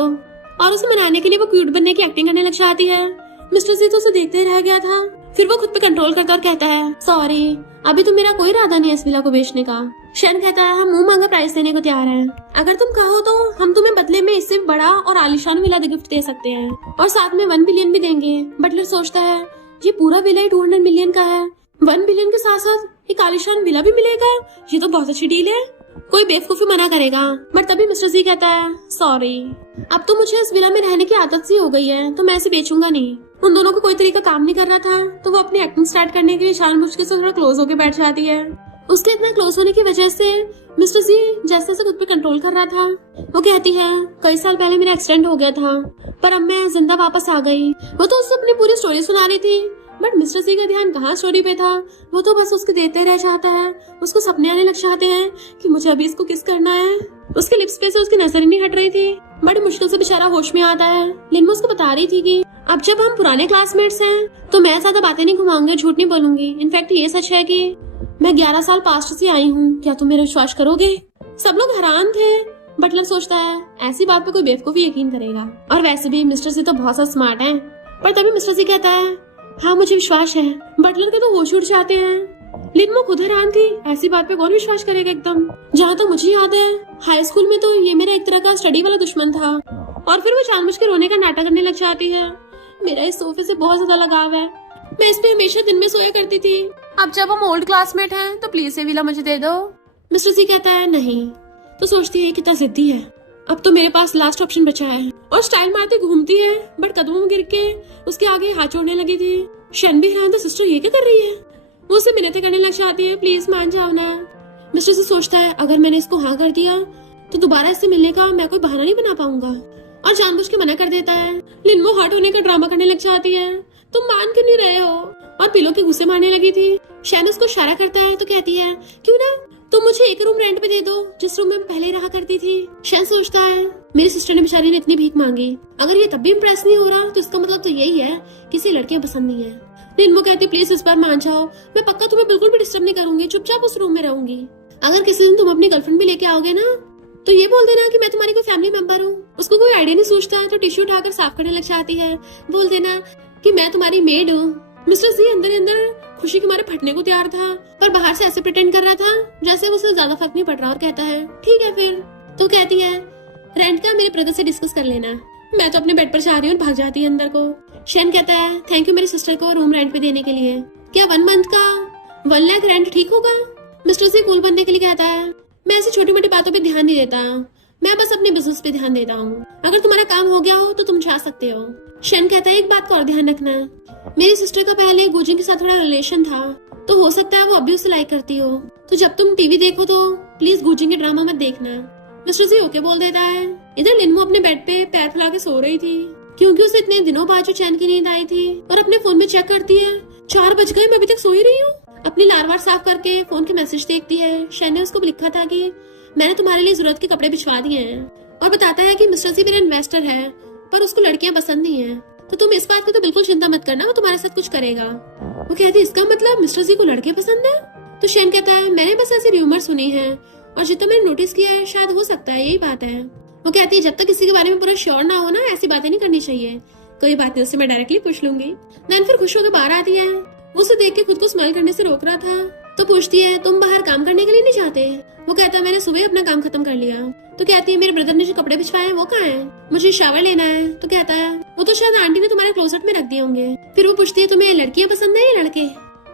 और उसे मनाने के लिए वो क्यूट बनने की एक्टिंग करने लग जाती है। मिस्टर जी तो उसे देखते रह गया था, फिर वो खुद पे कंट्रोल करता और कहता है सॉरी अभी तो मेरा कोई इरादा नहीं है इस विला को बेचने का। शेन कहता है हम मुंह मांगा प्राइस देने को तैयार हैं, अगर तुम कहो तो हम तुम्हें बदले में इससे बड़ा और आलीशान विला गिफ्ट दे सकते हैं और साथ में 1 बिलियन भी देंगे। बटलर सोचता है ये पूरा विला ही 200 मिलियन का है, 1 बिलियन के साथ साथ एक आलीशान विला भी मिलेगा, ये तो बहुत अच्छी डील है, कोई बेवकूफी मना करेगा। बट तभी मिस्टर जी कहता है सॉरी अब तो मुझे इस विला में रहने की आदत सी हो गई है तो मैं इसे बेचूंगा नहीं। उन दोनों को कोई तरीका काम नहीं कर रहा था तो वो अपनी एक्टिंग स्टार्ट करने के लिए जानबूझ के थोड़ा क्लोज होकर बैठ जाती है। उसके इतना क्लोज होने की वजह से मिस्टर जी जैसे जैसे खुद पे कंट्रोल कर रहा था। वो कहती है कई साल पहले मेरा एक्सीडेंट हो गया था पर अब मैं जिंदा वापस आ गई। वो तो उससे अपनी पूरी स्टोरी सुना रही थी बट मिस्टर सी का ध्यान कहाँ स्टोरी पे था, वो तो बस उसके देते रह जाता है। उसको सपने आने लग जाते हैं कि मुझे अभी इसको किस करना है। उसके लिप्स पे से उसकी नजर ही नहीं हट रही थी। बड़ी मुश्किल से बेचारा होश में आता है। लिनमो उसको बता रही थी कि अब जब हम पुराने क्लासमेट्स हैं तो मैं ज्यादा बातें नहीं घुमाऊंगी, झूठ नहीं बोलूंगी। इनफैक्ट ये सच है कि मैं 11 साल पास्ट से आई हूँ, क्या तुम मेरा विश्वास करोगे? सब लोग हैरान थे। बटलर सोचता है ऐसी बात पे कोई बेवकूफी यकीन करेगा, और वैसे भी मिस्टर सी तो बहुत स्मार्ट है। पर तभी मिस्टर सी कहता है हाँ मुझे विश्वास है। बटलर के तो होश उड़ जाते हैं। लिनमो खुद हैरान थी, ऐसी बात पे कौन विश्वास करेगा एकदम। जहाँ तो मुझे याद है हाई स्कूल में तो ये मेरा एक तरह का स्टडी वाला दुश्मन था, और फिर वो जानबूझ के रोने का नाटक करने लग जाती है। मेरा इस सोफे से बहुत ज्यादा लगाव है, मैं इस पे हमेशा दिन में सोया करती थी। अब जब हम ओल्ड क्लासमेट हैं तो प्लीज ये विला मुझे दे दो। मिस्टर सी कहता है नहीं। तो सोचती है कितना जिद्दी है, अब तो मेरे पास लास्ट ऑप्शन बचा है, और स्टाइल मारती घूमती है। बट कदमों में गिर के उसके आगे हाथ जोड़ने लगी थी। शन भी है तो सिस्टर ये क्या कर रही है? वो उसे मिन्नतें करने लग जाती है, प्लीज मान जाओ ना। मिस्टर सी सोचता है अगर मैंने इसको हाँ कर दिया तो दोबारा इससे मिलने का मैं कोई बहाना नहीं बना पाऊंगा, और जानबूझ के मना कर देता है। लिनमो हर्ट होने का ड्रामा करने लग जाती है, तुम मान क्यों नहीं रहे हो, और पिलो के गुस्से मारने लगी थी। शैन उसको इशारा करता है तो कहती है क्यों ना तुम मुझे एक रूम रेंट पे दे दो जिस रूम में मैं पहले रहा करती थी। शैन सोचता है मेरी सिस्टर ने बेचारी ने इतनी भीख मांगी, अगर ये तब भी इम्प्रेस नहीं हो रहा तो इसका मतलब तो यही है किसी लड़कियां पसंद नहीं है। लिनमो कहती प्लीज इस बार मान जाओ, मैं पक्का तुम्हें बिल्कुल भी डिस्टर्ब नहीं करूंगी, चुपचाप उस रूम में रहूंगी। अगर किसी दिन तुम अपनी गर्लफ्रेंड भी लेके आओगे ना तो ये बोल देना कि मैं तुम्हारी कोई फैमिली मेंबर हूँ। उसको कोई आइडिया नहीं सोचता है तो टिश्यू उठाकर साफ करने लग जाती है। बोल देना कि मैं तुम्हारी मेड हूँ। मिस्टर सी अंदर अंदर खुशी के मारे फटने को तैयार था, पर बाहर से ऐसे प्रिटेंड कर रहा था जैसे उसे ज्यादा फर्क नहीं पड़ रहा, और कहता है ठीक है फिर। तो कहती है रेंट का मेरे ब्रदर से डिस्कस कर लेना, मैं तो अपने बेड पर जा रही हूँ, और भाग जाती है अंदर को। शैन कहता है थैंक यू मेरी सिस्टर को रूम रेंट पे देने के लिए, क्या 1 मंथ का 1 लाख रेंट ठीक होगा? मिस्टर सी कूल बनने के लिए कहता है मैं ऐसी छोटी मोटी बातों पे ध्यान नहीं देता, मैं बस अपने बिजनेस पे ध्यान देता हूँ, अगर तुम्हारा काम हो गया हो तो तुम जा सकते हो। शैन कहता है एक बात का और ध्यान रखना, मेरी सिस्टर का पहले गुजिंग के साथ थोड़ा रिलेशन था, तो हो सकता है वो अभी उसे लाइक करती हो, तो जब तुम टीवी देखो तो प्लीज गुजिंग के ड्रामा मत देखना। मिस्टर सी ओके बोल देता है। इधर लिनमो अपने बेड पे पैर फैला के सो रही थी, क्योंकि उसे इतने दिनों बाद जो चैन की नींद आई थी, और अपने फोन में चेक करती है 4 बज गए, मैं अभी तक सोई रही हूँ। अपनी लारवार साफ करके फोन के मैसेज देखती है। शैन ने उसको लिखा था कि मैंने तुम्हारे लिए जरूरत के कपड़े भिजवा दिए हैं, और बताता है कि मिस्टर सी मेरा इन्वेस्टर है, पर उसको लड़कियां पसंद नहीं है, तो तुम इस बात की तो बिल्कुल चिंता मत करना, वो तुम्हारे साथ कुछ करेगा। वो कहती है इसका मतलब मिस्टर सी को लड़के पसंद है? तो शैन कहता है मैंने बस ऐसी र्यूमर सुनी है, और जितना मैंने नोटिस किया है शायद हो सकता है यही बात है। वो कहती है जब तक किसी के बारे में पूरा श्योर ना हो ना ऐसी बातें नहीं करनी चाहिए, कोई बात नहीं उससे मैं डायरेक्टली पूछ लूंगी। नैन फिर खुश होकर बाहर आती है। वो उसे देख के खुद को स्माइल करने से रोक रहा था, तो पूछती है तुम बाहर काम करने के लिए नहीं जाते? वो कहता है मैंने सुबह अपना काम खत्म कर लिया। तो कहती है मेरे ब्रदर ने जो कपड़े भिजवाए हैं वो कहाँ है, मुझे शावर लेना है। तो कहता है वो तो शायद आंटी ने तुम्हारे क्लोसेट में रख दिए होंगे। फिर वो पूछती है तुम्हें लड़कियां पसंद है या लड़के?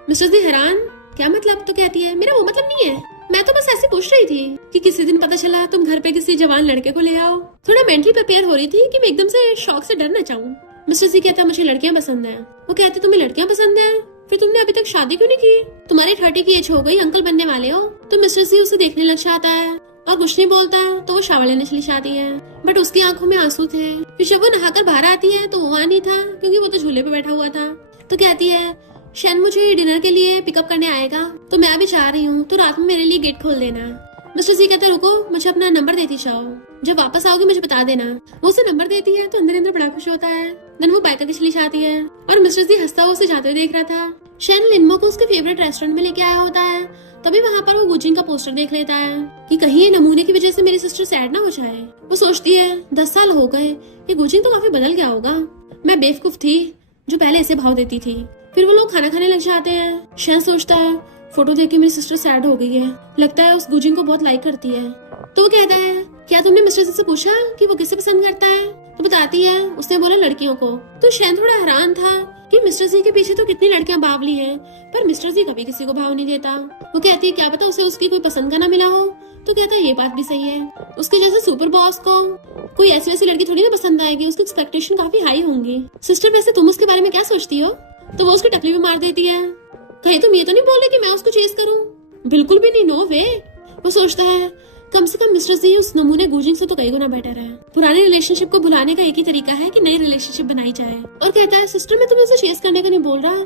मिस्टर सी हैरान, क्या मतलब? तो कहती है मेरा वो मतलब नहीं है, मैं तो बस ऐसे पूछ रही थी कि किसी दिन पता चला तुम घर पे किसी जवान लड़के को ले आओ। थोड़ा मेंटली प्रिपेयर हो रही थी कि मैं एकदम से शौक से डर न जाऊं। मिस्टर सी कहता है मुझे लड़कियां पसंद है। वो कहते तुम्हें लड़कियां पसंद है, फिर तुमने अभी तक शादी क्यों नहीं की? तुम्हारी 30 की एज हो गई, अंकल बनने वाले हो। तो मिस्टर सी उसे देखने लग जाता है और कुछ नहीं बोलता, तो वो शावर लेने चली जाती है। बट उसकी आंखों में आंसू थे। फिर जब वो नहाकर बाहर आती है तो वो वहाँ नहीं था, क्योंकि वो तो झूले पे बैठा हुआ था। तो कहती है शैन मुझे डिनर के लिए पिकअप करने आएगा, तो मैं अभी जा रही हूँ, तो रात में मेरे लिए गेट खोल देना। मिस्टर सी कहता है रुको, मुझे अपना नंबर देती जाओ, जब वापस आओगे मुझे बता देना। वो उसे नंबर देती है तो अंदर अंदर बड़ा खुश होता है। देन वो बाइक करके चली जाती है, और मिस्टर सी हंसता हुआ उसे जाते हुए देख रहा था। शैन लिनमो को उसके फेवरेट रेस्टोरेंट में लेके आया होता है, तभी वहाँ पर वो गुजिंग का पोस्टर देख लेता है कि कहीं ये नमूने की वजह से मेरी सिस्टर सैड ना हो जाए। वो सोचती है 10 साल हो गए, ये गुजिंग तो काफी बदल गया होगा, मैं बेवकूफ थी जो पहले इसे भाव देती थी। फिर वो लोग खाना खाने लग जाते हैं। शैन सोचता है फोटो देख के मेरी सिस्टर सैड हो गई है, लगता है उस गुजिंग को बहुत लाइक करती है। तो वो कहता है क्या तुमने मिस्टर से पूछा कि वो किसे पसंद करता है? तो बताती है उसने बोला लड़कियों को। तो शैन थोड़ा हैरान था कि मिस्टर सी के पीछे तो कितनी लड़कियां बावली हैं, पर मिस्टर सी कभी किसी को भाव नहीं देता। वो कहती है क्या पता उसे उसकी कोई पसंद का ना मिला हो। तो कहता है ये बात भी सही है, उसके जैसे सुपर बॉस को कोई ऐसी वैसी लड़की थोड़ी ना पसंद आएगी, उसकी एक्सपेक्टेशन काफी हाई होंगी। सिस्टर वैसे तुम उसके बारे में क्या सोचती हो? तो वो उसकी टपली भी मार देती है, कहीं तुम ये तो नहीं बोल रहे कि मैं उसको चेज करूं? बिल्कुल भी नहीं, नो वे। वो सोचता है कम से कम मिस्टर जी उस नमूने गूजिंग से तो कई गुना बेटर है। पुराने रिलेशनशिप को भुलाने का एक ही तरीका है कि नई रिलेशनशिप बनाई जाए। और कहता है सिस्टर मैं तुम्हें उसे चेस करने का नहीं बोल रहा,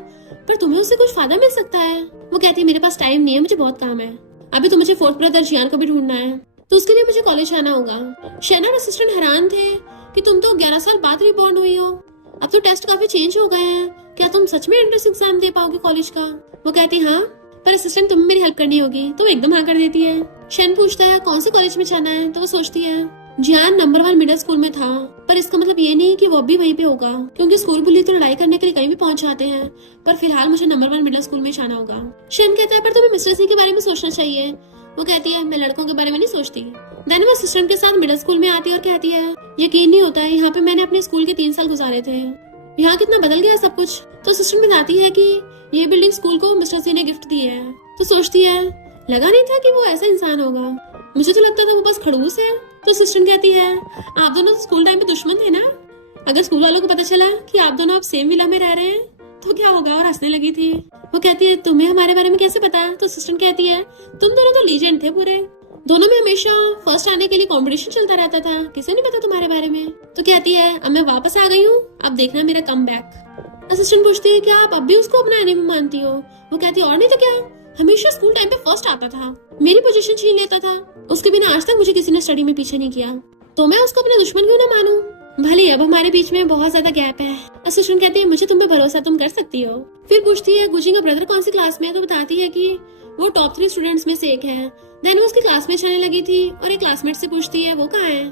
पर तुम्हें उससे कुछ फायदा मिल सकता है। वो कहती है मेरे पास टाइम नहीं है, मुझे बहुत काम है। अभी तो मुझे फोर्थ ब्रदर जियान को भी ढूंढना है, तो उसके लिए मुझे कॉलेज आना होगा। शैना और असिस्टेंट हैरान थे कि तुम तो 11 साल बाद रिबॉर्न हुई हो, अब तो टेस्ट काफी चेंज हो गए हैं, क्या तुम सच में एंट्रेंस एग्जाम दे पाओगे कॉलेज का? वो कहती हाँ, पर असिस्टेंट तुम्हें मेरी हेल्प करनी होगी। तो एकदम हाँ कर देती है। शन पूछता है कौन से कॉलेज में जाना है, तो वो सोचती है जियान नंबर 1 मिडिल स्कूल में था, पर इसका मतलब ये नहीं कि वो भी वहीं पे होगा, क्योंकि स्कूल बुली तो लड़ाई करने के लिए कहीं भी पहुंच जाते हैं। पर फिलहाल मुझे नंबर 1 मिडिल स्कूल में जाना होगा। शन कहता है पर तुम्हें मिस्टर सी के बारे में सोचना चाहिए। वो कहती है मैं लड़कों के बारे में नहीं सोचती। देन वो असिस्टेंट के साथ मिडिल स्कूल में आती है और कहती है यकीन नहीं होता है यहाँ पे मैंने अपने स्कूल के 3 साल गुजारे थे, यहाँ कितना बदल गया सब कुछ। तो असिस्टेंट बताती है कि ये बिल्डिंग स्कूल को मिस्टर सी ने गिफ्ट दी है। तो सोचती है लगा नहीं था कि वो ऐसा इंसान होगा, मुझे तो लगता था वो बस खड़ूस है। तो असिस्टेंट कहती है आप दोनों तो स्कूल टाइम पे दुश्मन थे ना, अगर स्कूल वालों को पता चला कि आप दोनों अब सेम विला में रह रहे हैं तो क्या होगा? और हंसने लगी थी। वो कहती है तुम्हें हमारे बारे में कैसे पता? तो असिस्टेंट कहती है तुम दोनों तो लीजेंड थे पूरे, दोनों में हमेशा फर्स्ट आने के लिए कंपटीशन चलता रहता था, किसे नहीं पता तुम्हारे बारे में? तो कहती है अब मैं वापस आ गई हूँ, अब देखना मेरा कम बैक। असिस्टेंट पूछती है क्या आप अब भी उसको अपना एनिमी मानती हो? वो कहती है और नहीं तो क्या, हमेशा स्कूल टाइम पे फर्स्ट आता था, मेरी पोजीशन छीन लेता था, उसके बिना आज तक मुझे किसी ने स्टडी में पीछे नहीं किया, तो मैं उसको अपना दुश्मन क्यों ना मानूं? भले अब हमारे बीच में बहुत ज्यादा गैप है। असिस्टेंट कहती है मुझे तुम पे भरोसा, तुम कर सकती हो। फिर पूछती है गुजिंग का ब्रदर कौन सी क्लास में है? तो बताती है कि वो टॉप 3 स्टूडेंट्स में से एक है। देन वो उसकी क्लास में जाने लगी थी और एक क्लासमेट से पूछती है वो कहाँ है?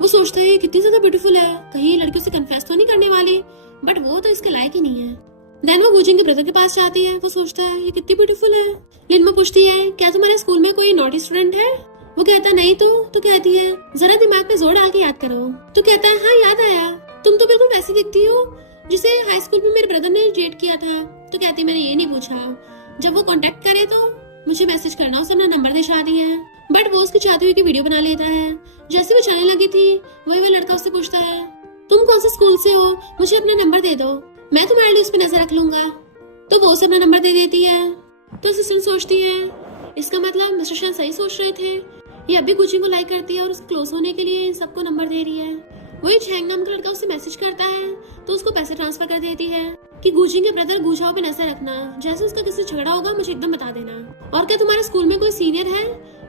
वो सोचता है कितनी ज्यादा ब्यूटीफुल है, कहीं लड़कियों से कन्फेस तो नहीं करने वाली, बट वो तो इसके लायक ही नहीं है। देन वो गुजिंग के ब्रदर के पास जाती है। वो सोचता है ये कितनी ब्यूटीफुल है। लिनमा पूछती है क्या तुम्हारे स्कूल में कोई नॉटी स्टूडेंट है? वो कहता नहीं तो कहती है जरा दिमाग पे जोर डाल के याद करो। तो कहता है हाँ याद आया, तुम तो बिल्कुल वैसी दिखती हो जिसे हाई स्कूल में मेरे ब्रदर ने डेट किया था। तो कहती है मैंने ये नहीं पूछा, जब वो कांटेक्ट करे तो मुझे मैसेज करना, उसने अपना नंबर दिखा दिया है, बट वो उसकी चाहती हुई की वीडियो बना लेता है। जैसे वो चलने लगी थी वही लड़का उससे पूछता है तुम कौन से स्कूल से हो, मुझे अपना नंबर दे दो, मैं तुम्हारे लिए उस पर नजर रख लूंगा। तो वो उसे अपना नंबर दे देती है। तो असिस्टेंट सोचती है इसका मतलब मिस्टर शान सही सोच रहे थे, ये अभी गुजिंग को लाइक करती है और उसको क्लोज होने के लिए इन सबको नंबर दे रही है। वही झैंग नाम का लड़का उससे मैसेज करता है तो उसको पैसे ट्रांसफर कर देती है कि गुजिंग के ब्रदर गुजाओ पे नजर रखना, जैसे उसका किसी झगड़ा होगा मुझे एकदम बता देना। और क्या तुम्हारे स्कूल में कोई सीनियर है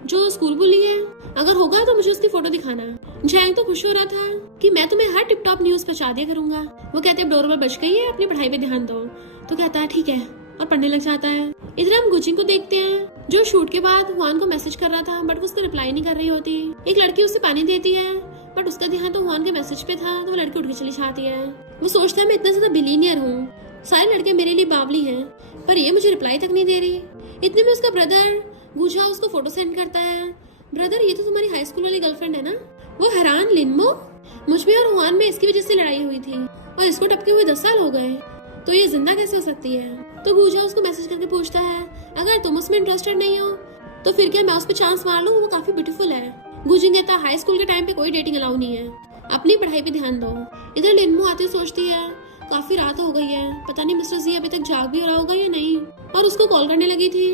जो स्कूल बुली है? अगर होगा तो मुझे उसकी फोटो दिखाना। झैंग तो खुश हो रहा था कि मैं तुम्हें हर टिप टॉप न्यूज पहुंचा दिया करूंगा। वो कहते हैं डोरबेल बज गई है, अपनी पढ़ाई पे ध्यान दो। तो कहता है ठीक है और पढ़ने लग जाता है। इधर हम गुजिंग को देखते हैं जो शूट के बाद हुआन को मैसेज कर रहा था, बट वो उसको रिप्लाई नहीं कर रही होती। एक लड़की उसे पानी देती है बट उसका ध्यान तो हुआन के मैसेज पे था, तो वो लड़की उठ के चली जाती है। वो सोचता है मैं इतना ज्यादा बिलीनियर हूँ, सारे लड़के मेरे लिए बावली हैं, पर ये मुझे रिप्लाई तक नहीं दे रही। इतने में उसका ब्रदर गुजा उसको फोटो सेंड करता है। ब्रदर ये तो तुम्हारी हाई स्कूल वाली गर्लफ्रेंड है ना? वो हैरान लिन्मो, मुझमें और हुआन में इसकी वजह से लड़ाई हुई थी और इसको टपके हुए 10 साल हो गए, तो ये जिंदा कैसे हो सकती है? तो गुजा उसको मैसेज करके पूछता है अगर तुम उसमें इंटरेस्टेड नहीं हो तो फिर क्या मैं उस पर चांस मार लूं, वो काफी ब्यूटीफुल है। गुजिंग कहता हाई स्कूल के टाइम पे कोई डेटिंग अलाउ नहीं है, अपनी पढ़ाई पे ध्यान दो। इधर लिन्मो आती सोचती है काफी रात हो गई है, पता नहीं मिस्टर जी अभी तक जाग भी रहा होगा या नहीं, और उसको कॉल करने लगी थी।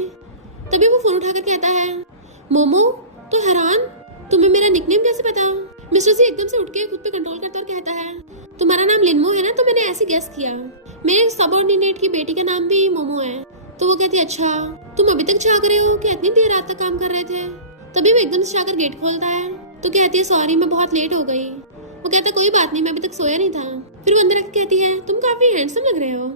तभी वो फोन उठाकर कहता है मोमो। तो हैरान तुम्हें मेरा निकनेम कैसे पता? मिस्टर जी एकदम से उठ के खुद पे कंट्रोल करता और कहता है तुम्हारा नाम लिन्मो है ना? तो मैंने ऐसे गेस किया, मेरे सबऑर्डिनेट की बेटी का नाम भी मोमो है। तो वो कहती अच्छा तुम अभी तक जाग रहे हो, क्या इतनी देर रात तक काम कर रहे थे? तभी वो एकदम से जाकर गेट खोलता है। तो कहती है सॉरी मैं बहुत लेट हो गई। वो कहता है कोई बात नहीं, मैं अभी तक सोया नहीं था। फिर वो अंदर आकर कहती है तुम काफी हैंडसम लग रहे हो।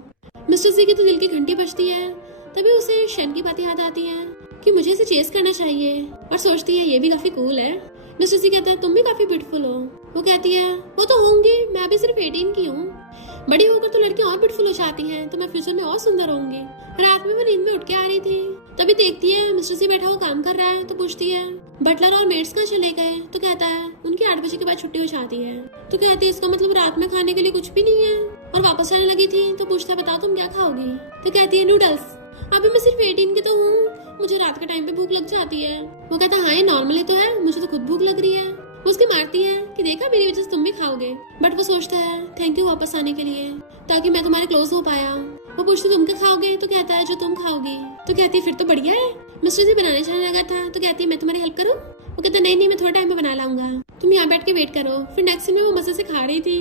मिस्टर जी की तो दिल की घंटी बजती है। तभी उसे शन की बात याद आती है कि मुझे इसे चेस करना चाहिए, और सोचती है ये भी काफी कूल है। मिस्टर जी कहता है तुम भी काफी ब्यूटीफुल हो। वो कहती है वो तो होंगी, मैं अभी सिर्फ 18 की हूँ, बड़ी होकर तो लड़कियां और ब्यूटीफुल हो जाती हैं, तो मैं फ्यूचर में और सुंदर होंगी। रात में वो नींद में उठ के आ रही थी, तभी देखती है मिस्टर जी बैठा हुआ काम कर रहा है। तो पूछती है बटलर और मेड्स कहाँ चले गए? तो कहता है उनकी 8 बजे के बाद छुट्टी हो जाती है। तो कहती है इसका मतलब रात में खाने के लिए कुछ भी नहीं है, और वापस आने लगी थी। तो पूछता बताओ तुम क्या खाओगी? तो कहती है नूडल्स। अभी मैं सिर्फ 18 की तो हूँ, मुझे रात के टाइम पे भूख लग जाती है। वो कहता हाँ ये नॉर्मली तो है, मुझे तो खुद भूख लग रही है। वो उसकी मारती है कि देखा मेरी वजह से तुम भी खाओगे, बट वो सोचता है थैंक यू वापस आने के लिए, ताकि मैं तुम्हारे क्लोज हो पाया। वो पूछती तुम क्या खाओगे? तो कहता है जो तुम खाओगी। तो कहती है फिर तो बढ़िया है, मिस्टर जी बनाने जाने लगा था। तो कहती है मैं तुम्हारी हेल्प करूँ? वो कहता नहीं नहीं मैं थोड़ा टाइम में बना लाऊंगा, तुम यहाँ बैठ के वेट करो। फिर नेक्स्ट सीन में वो मजे से खा रही थी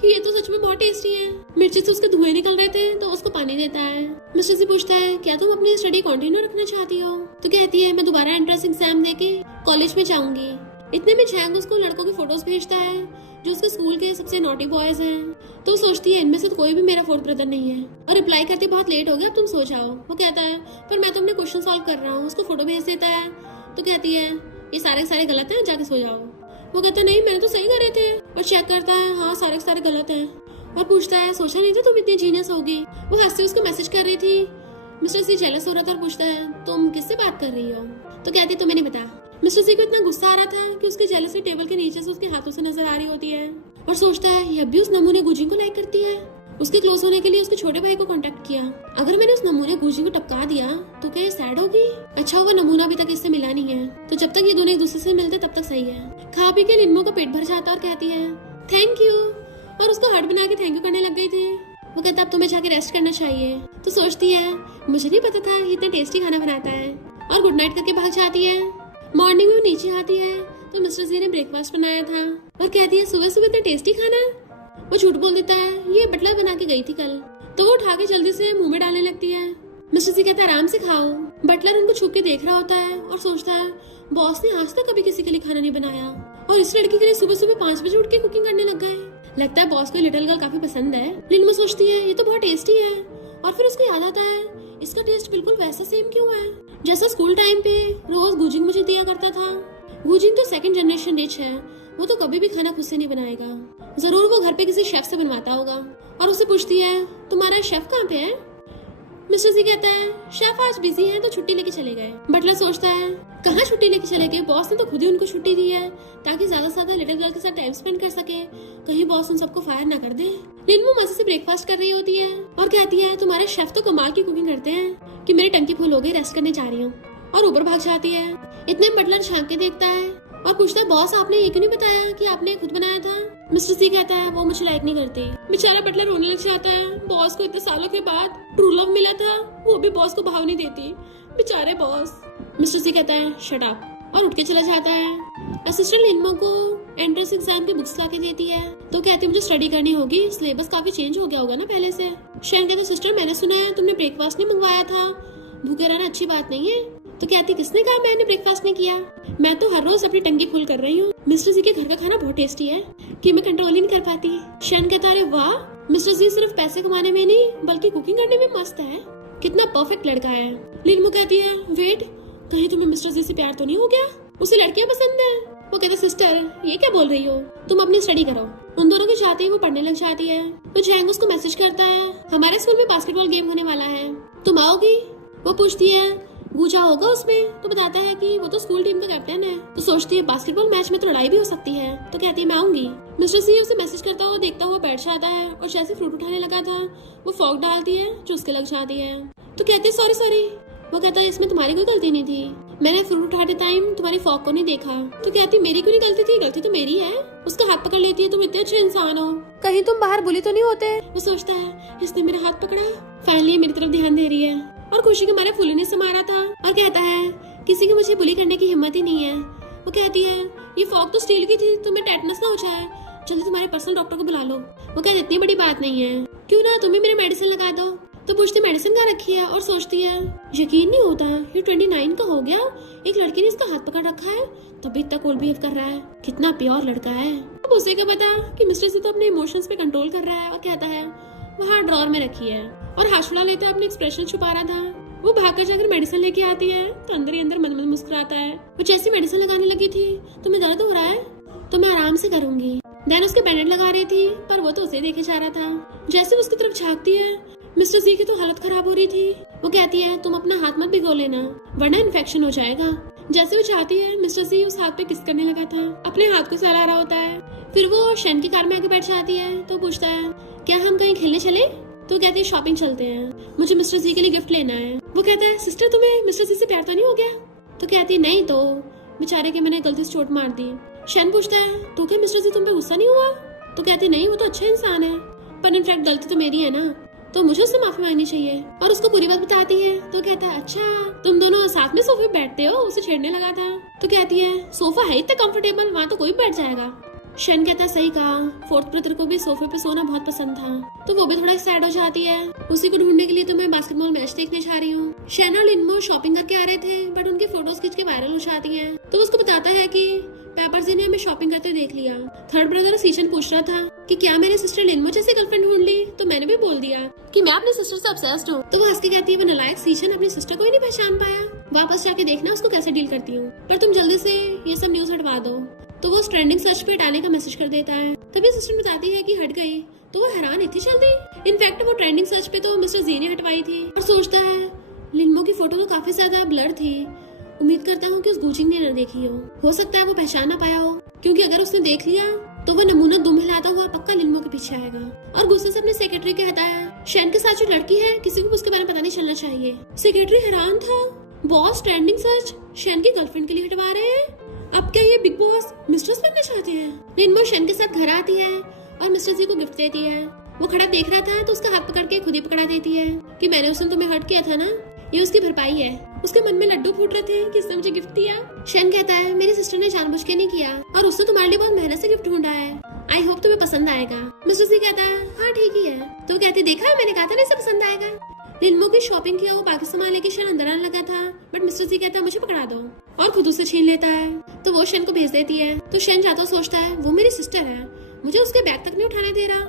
कि ये तो सच में बहुत टेस्टी है। मिर्ची से उसके धुएं निकल रहे थे तो उसको पानी देता है। मिस्टर सी पूछता है क्या तुम अपनी स्टडी कंटिन्यू रखना चाहती हो? तो कहती है मैं दोबारा एंट्रेंस एग्जाम देके कॉलेज में जाऊंगी। इतने में चैंग उसको लड़कों की फोटोज भेजता है जो उसके स्कूल के सबसे नॉटी बॉयज हैं। तो सोचती है इनमें से तो कोई भी मेरा फोर्थ ब्रदर नहीं है और रिप्लाई करते बहुत लेट हो गया, अब तुम सो जाओ। वो कहता है पर मैं तो अपने क्वेश्चन सॉल्व कर रहा हूँ। उसको फोटो भेज देता है तो कहती है ये सारे गलत हैं, जाके सो जाओ। वो कहता है नहीं मैंने तो सही करे थे, और चेक करता है हाँ सारे गलत हैं, और पूछता है सोचा नहीं था तुम इतनी जीनियस होगी। वो हंसते उसको मैसेज कर रही थी। मिस्टर सी जेलस हो रहा था और पूछता है तुम किससे बात कर रही हो? तो कहती तुम्हें नहीं पता। मिस्टर सी को इतना गुस्सा आ रहा था कि उसकी जेलसी टेबल के नीचे से उसके हाथों से नजर आ रही होती है, और सोचता है ये भी उस नमूने गुजी को लाइक करती है। उसके क्लोज होने के लिए उसके छोटे भाई को कांटेक्ट किया। अगर मैंने उस नमूने गुजी को टपका दिया तो क्या ये सैड होगी? अच्छा हुआ नमूना अभी तक इससे मिला नहीं है, तो जब तक ये दोनों एक दूसरे से मिलते तब तक सही है। खा पी के लिन्मो का पेट भर जाता और कहती है थैंक यू, और उसको हार्ट बना के थैंक यू करने लग गई थी। वो कहता अब तुम्हें जाके रेस्ट करना चाहिए। तो सोचती है मुझे नहीं पता था ये इतना टेस्टी खाना बनाता है, और गुड नाइट करके भाग जाती है। मॉर्निंग में वो नीचे आती है तो मिस्टर जी ने ब्रेकफास्ट बनाया था और कहती है सुबह सुबह इतना टेस्टी खाना। वो झूठ बोल देता है ये बटलर बना के गई थी कल। तो वो उठा के जल्दी से मुंह में डालने लगती है। मिस्टर जी कहता है आराम से खाओ। बटलर उनको छुप के देख रहा होता है और सोचता है बॉस ने आज तक कभी किसी के लिए खाना नहीं बनाया, और इस लड़की के लिए सुबह सुबह 5 बजे उठ के कुकिंग करने लग गए। लगता है बॉस को लिटिल गर्ल काफी पसंद है। लिनमा सोचती है ये तो बहुत टेस्टी है, और फिर उसको याद आता है इसका टेस्ट बिल्कुल वैसा सेम क्यों है जैसा स्कूल टाइम पे रोज गुजिंग मुझे दिया करता था। गुजिंग तो सेकंड जनरेशन डिश है, वो तो कभी भी खाना खुद से नहीं बनाएगा, जरूर वो घर पे किसी शेफ से बनवाता होगा। और उससे पूछती है तुम्हारा शेफ कहाँ पे है? मिस्टर जी कहता है शेफ आज बिजी है तो छुट्टी लेके चले गए। बटलर सोचता है कहाँ छुट्टी लेके चले गए, बॉस ने तो खुद ही उनको छुट्टी दी है ताकि ज्यादा से ज्यादा लिटिल गर्ल के साथ टाइम स्पेंड कर सके, कहीं बॉस उन सबको फायर ना कर दे। लिनमो मजे से ब्रेकफास्ट कर रही होती है और कहती है तुम्हारे शेफ तो कमाल की कुकिंग करते हैं कि मेरी टंकी फुल हो गई, रेस्ट करने जा रही हूँ, और ऊपर भाग जाती है। इतने में बटलर झांक के देखता है और पूछता है बॉस आपने ये क्यों नहीं बताया कि आपने खुद बनाया था? मिस्टर सी कहता है वो मुझे लाइक नहीं करती। बेचारा बटलर रोने लग जाता है। बॉस को इतने सालों के बाद ट्रू लव मिला था, वो भी बॉस को भाव नहीं देती, बेचारे बॉस। मिस्टर सी कहता है शट अप और उठ के चला जाता है। असिस्टेंट लिनमा को एंट्रेंस एग्जाम की बुक्स लाके देती है तो कहती है मुझे स्टडी करनी होगी, सिलेबस काफी चेंज हो गया होगा ना पहले से। शैन कहता है सिस्टर मैंने सुना है तुमने ब्रेकफास्ट नहीं मंगवाया था, भूखे रहना अच्छी बात नहीं है। तो कहती किसने कहा मैंने ब्रेकफास्ट नहीं किया, मैं तो हर रोज अपनी टंकी फुल कर रही हूँ। मिस्टर जी के घर का खाना बहुत टेस्टी है कि मैं कंट्रोल ही नहीं कर पाती। शैन कहता अरे वाह, मिस्टर जी सिर्फ पैसे कमाने में नहीं बल्कि कुकिंग करने में मस्त है, कितना परफेक्ट लड़का है। लिनमो कहती है वेट, कहीं तुम्हें मिस्टर जी से प्यार तो नहीं हो गया, उसे लड़कियां पसंद है? वो कहता सिस्टर ये क्या बोल रही हो, तुम अपनी स्टडी करो। उन दोनों के चाहते ही वो पढ़ने लग जाती है। तो जैंग उसको मैसेज करता है हमारे स्कूल में बास्केटबॉल गेम होने वाला है, तुम आओगी? वो पूछती है गूजा होगा उसमें? तो बताता है कि वो तो स्कूल टीम का कैप्टन है। तो सोचती है बास्केटबॉल मैच में तो लड़ाई भी हो सकती है, तो कहती है मैं आऊंगी। मिस्टर सी उसे मैसेज करता हुआ देखता हुआ बैठ जाता है और जैसे फ्रूट उठाने लगा था वो फॉग डालती है जो उसके लग जाती है। तो कहती है सॉरी। वो कहता है इसमें तुम्हारी कोई गलती नहीं थी, मैंने फ्रूट उठाते टाइम तुम्हारी फॉग को नहीं देखा। तो कहती मेरी क्यों नहीं गलती थी, गलती तो मेरी है। उसका हाथ पकड़ लेती है तुम इतने अच्छे इंसान हो, कहीं तुम बाहर बुली तो नहीं होते? वो सोचता है इसने मेरा हाथ पकड़ा, फाइनली मेरी तरफ ध्यान दे रही है, और खुशी के मारे फूलों ने समारा था। और कहता है किसी की मुझे बुली करने की हिम्मत ही नहीं है। वो कहती है ये फॉग तो स्टील की थी, तुम्हें टेटनस ना हो जाए, जल्दी तुम्हारे पर्सनल डॉक्टर को बुला लो। वो कहती इतनी बड़ी बात नहीं है, क्यों ना तुम्हें मेरी मेडिसिन लगा दो। तो पूछती मेडिसिन कहाँ रखी है, और सोचती है यकीन नहीं होता ये 29 का हो गया, एक लड़की ने इसका हाथ पकड़ रखा है तभी इतना कोल्ड बिहेव कर रहा है, कितना प्योर लड़का है। अब उसे क्या पता कि मिस्टर से तो अपने इमोशंस पे कंट्रोल कर रहा है, और कहता है वहाँ ड्रॉर में रखी है, और हाथ छुड़ा लेता है, अपने एक्सप्रेशन छुपा रहा था। वो भागकर जाकर मेडिसिन लेके आती है तो अंदर ही अंदर मन मन मुस्कुराता है। वो जैसी मेडिसिन लगाने लगी थी तुम्हें दर्द हो रहा है, तो मैं आराम से करूंगी। दैन उसके बैंडेड लगा रही थी पर वो तो उसे देखे जा रहा था। जैसे उसकी तरफ झांकती है मिस्टर जी की तो हालत खराब हो रही थी। वो कहती है तुम अपना हाथ मत भिगो लेना वरना इन्फेक्शन हो जाएगा। जैसे वो चाहती है मिस्टर जी उस हाथ पे किस करने लगा था, अपने हाथ को सहला रहा होता है। फिर वो शैन की कार में आके बैठ जाती है तो पूछता है क्या हम कहीं खेलने चले? तो कहती है शॉपिंग चलते हैं, मुझे मिस्टर जी के लिए गिफ्ट लेना है। वो कहता है सिस्टर तुम्हें मिस्टर जी से प्यार तो नहीं हो गया? तो कहती है नहीं, तो बेचारे के मैंने गलती से चोट मार दी। शैन पूछता है तो क्या मिस्टर जी तुम पे गुस्सा नहीं हुआ? तो कहती नहीं वो तो अच्छा इंसान है, पर इनफैक्ट गलती तो मेरी है ना, तो मुझे उससे माफी मांगनी चाहिए और उसको पूरी बात बताती है। तो कहता है अच्छा तुम दोनों साथ में सोफे पे बैठते हो, उसे छेड़ने लगा था। तो कहती है सोफा है इतना कंफर्टेबल, वहाँ तो कोई बैठ जाएगा। शन कहता है सही कहा, फोर्थ ब्रदर को भी सोफे पे सोना बहुत पसंद था। तो वो भी थोड़ा सैड हो जाती है। उसी को ढूंढने के लिए तो मैं बास्केटबॉल मैच देखने जा रही हूँ। शन और लिनमो शॉपिंग करके आ रहे थे बट उनकी फोटोज खींच के वायरल हो जाती है। तो उसको बताता है कि पेपर जी ने हमें शॉपिंग करते देख लिया। थर्ड ब्रदर सीजन पूछ रहा था कि क्या मेरी सिस्टर लिनमो जैसी गर्लफ्रेंड ढूंढ ली, तो मैंने भी बोल दिया कि मैं अपनी सिस्टर से ऑब्सेस्ड हूँ। तो वो हंस के कहती है वो नालायक सीजन अपनी सिस्टर को ही नहीं पहचान पाया, वापस जाके देखना उसको कैसे डील करती हूँ, पर तुम जल्दी से ये सब न्यूज हटवा दो। तो वो ट्रेंडिंग सर्च पे हटाने का मैसेज कर देता है। तभी सिस्टर बताती है कि हट गई। तो वो हैरान इतनी जल्दी। इनफैक्ट वो ट्रेंडिंग सर्च पे तो मिस्टर जी ने हटवाई थी। और सोचता है लिनमो की फोटो तो काफी ज्यादा ब्लर थी, उम्मीद करता हूँ कि उस गुचिंग ने न देखी हो सकता है वो पहचान ना पाया हो, क्योंकि अगर उसने देख लिया तो वो नमूना दुम हिलाता हुआ पक्का लिनमो के पीछे आएगा। और गुस्से से अपने सेक्रेटरी कहता है शैन के साथ जो लड़की है किसी को उसके बारे में पता नहीं चलना चाहिए। सेक्रेटरी हैरान था, बॉस ट्रेंडिंग सर्च शैन की गर्लफ्रेंड के लिए हटवा रहे हैं, अब क्या ये बिग बॉस मिस्ट्रेस बनना चाहते हैं। लिनमो शैन के साथ घर आती है और मिस्टर जी को गिफ्ट देती है। वो खड़ा देख रहा था तो उसका हाथ पकड़ के खुद ही पकड़ा देती है कि मैंने उस दिन तुम्हें हर्ट किया था ना, ये उसकी भरपाई है। उसके मन में लड्डू फूट रहे थे कि इसने मुझे गिफ्ट दिया। शैन कहता है मेरी सिस्टर ने जानबूझ के नहीं किया और उसने तुम्हारे लिए बहुत मेहनत से गिफ्ट ढूंढा है, आई होप तुम्हें पसंद आएगा। मिस्टर जी कहता है हाँ ठीक ही है। तो कहती देखा है मैंने कहा था ना इसे पसंद आएगा। लिनमो की शॉपिंग किया वो बाकी सामान लेके शैन अंदर आने लगा था बट मिस्टर जी कहता है मुझे पकड़ा दो और खुद उसे छीन लेता है। तो वो शैन को भेज देती है। तो शैन जाता सोचता है वो मेरी सिस्टर है, मुझे उसके बैग तक नहीं उठाने दे रहा,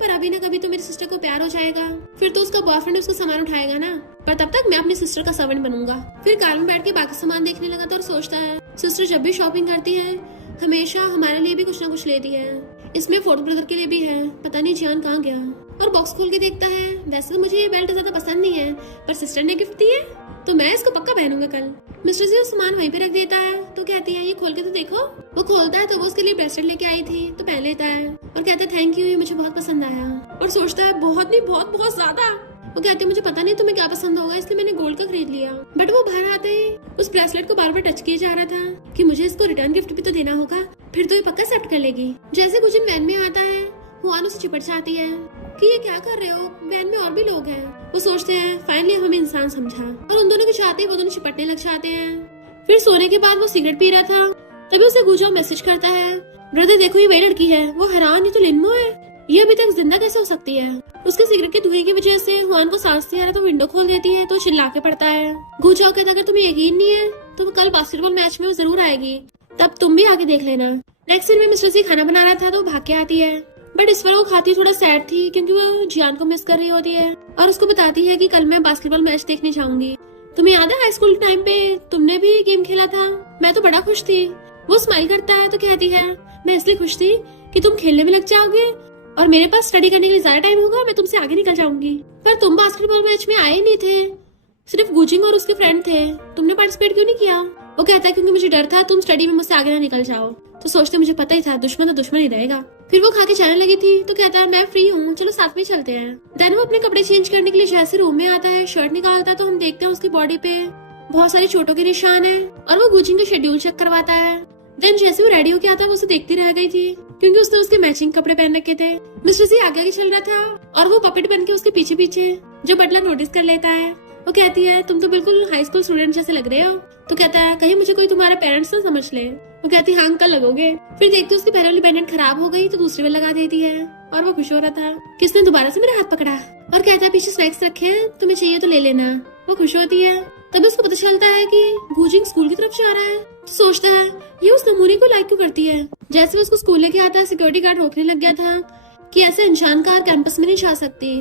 पर अभी ना कभी तो मेरी सिस्टर को प्यार हो जाएगा, फिर तो उसका बॉयफ्रेंड उसका सामान उठाएगा ना, पर तब तक मैं अपनी सिस्टर का सर्वेंट बनूंगा। फिर कार में बैठ के बाकी सामान देखने लगा था और सोचता है सिस्टर जब भी शॉपिंग करती है हमेशा हमारे लिए भी कुछ ना कुछ लेती है, इसमें फोर्थ ब्रदर के लिए भी है, पता नहीं जियान कहाँ गया। और बॉक्स खोल के देखता है वैसे तो मुझे ये बेल्ट ज्यादा पसंद नहीं है पर सिस्टर ने गिफ्ट दी है तो मैं इसको पक्का पहनूंगा कल। मिस्टर जी सामान वहीं पे रख देता है। तो कहती है ये खोल के तो देखो। वो खोलता है तो वो उसके लिए ब्रेसलेट लेके आई थी तो पहन लेता है और कहता है थैंक यू, ये मुझे बहुत पसंद आया। और सोचता है बहुत नहीं बहुत बहुत ज्यादा। वो कहती है मुझे पता नहीं तुम्हें क्या पसंद होगा इसलिए मैंने गोल्ड का खरीद लिया। बट वो बाहर आते ही उस ब्रेसलेट को बार बार टच किया जा रहा था कि मुझे इसको रिटर्न गिफ्ट भी तो देना होगा, फिर तो ये पक्का एक्सेप्ट कर लेगी। जैसे कुछ दिन वैन में आता है हुआन उसे चिपट जाती है कि ये क्या कर रहे हो, वैन में और भी लोग हैं। वो सोचते हैं फाइनली हमें इंसान समझा और उन दोनों के चाहते वो दोनों चिपटने लग जाते हैं। फिर सोने के बाद वो सिगरेट पी रहा था तभी उसे गुजो मैसेज करता है ब्रदर देखो ये वही लड़की है। वो हैरान, ये तो लिनमो है, ये अभी तक जिंदा कैसे हो सकती है। उसके सिगरेट के धुएं की वजह से हुआन को सांस नहीं आ रहा तो विंडो खोल देती है तो चिल्ला के पड़ता है। गुजो कहता अगर तुम्हें यकीन नहीं है तो कल बास्केटबॉल मैच में वो जरूर आएगी, तब तुम भी आगे देख लेना। नेक्स्ट दिन में मिस्टर सी खाना बना रहा था तो भाग के आती है बट इस बार वो खाती थोड़ा सैड थी क्योंकि वो जियान को मिस कर रही होती है और उसको बताती है कि कल मैं बास्केटबॉल मैच देखने जाऊंगी। तुम्हें याद है हाई स्कूल टाइम पे तुमने भी गेम खेला था, मैं तो बड़ा खुश थी। वो स्माइल करता है तो कहती है मैं इसलिए खुश थी कि तुम खेलने में लग जाओगे और मेरे पास स्टडी करने के लिए ज्यादा टाइम होगा, मैं तुमसे आगे निकल जाऊंगी। पर तुम बास्केटबॉल मैच में आए नहीं थे, सिर्फ गुचिंग और उसके फ्रेंड थे, तुमने पार्टिसिपेट क्यों नहीं किया। वो कहता है क्योंकि मुझे डर था तुम स्टडी में मुझसे आगे ना निकल जाओ। तो सोचते मुझे पता ही था दुश्मन तो दुश्मन ही रहेगा। फिर वो खा के जाने लगी थी तो कहता है मैं फ्री हूँ चलो साथ में चलते हैं। देन वो अपने कपड़े चेंज करने के लिए जैसे रूम में आता है शर्ट निकालता है तो हम देखते हैं उसकी बॉडी पे बहुत सारी चोटों के निशान है और वो गुचिंग का शेड्यूल चेक करवाता है। देन जैसे वो रेडी होके आता है वो उसे देखती रह गई थी क्योंकि उसने उसके मैचिंग कपड़े पहन रखे थे। मिस्टर सी आगे चल रहा था और वो पपेट बन के उसके पीछे पीछे जो बटलर नोटिस कर लेता है। वो कहती है तुम तो बिल्कुल हाई स्कूल स्टूडेंट जैसे लग रहे हो। तो कहता है कहीं मुझे कोई तुम्हारे पेरेंट्स ना समझ ले। वो कहती है हाँ अंकल लगोगे। फिर देखते उसकी पहले वाली बैंडेड खराब हो गई तो दूसरी वाली लगा देती है और वो खुश हो रहा था किसने दोबारा से मेरा हाथ पकड़ा और कहता है पीछे स्नैक्स रखे हैं तुम्हें चाहिए तो ले लेना। वो खुश होती है तभी उसको पता चलता है कि गुचिंग स्कूल की तरफ जा रहा है। तो सोचता है ये उस नमूने को लाइक क्यों करती है। जैसे वो उसको स्कूल लेके आता है सिक्योरिटी गार्ड रोकने लग गया था कि ऐसे अनजान कार कैंपस में नहीं जा सकती।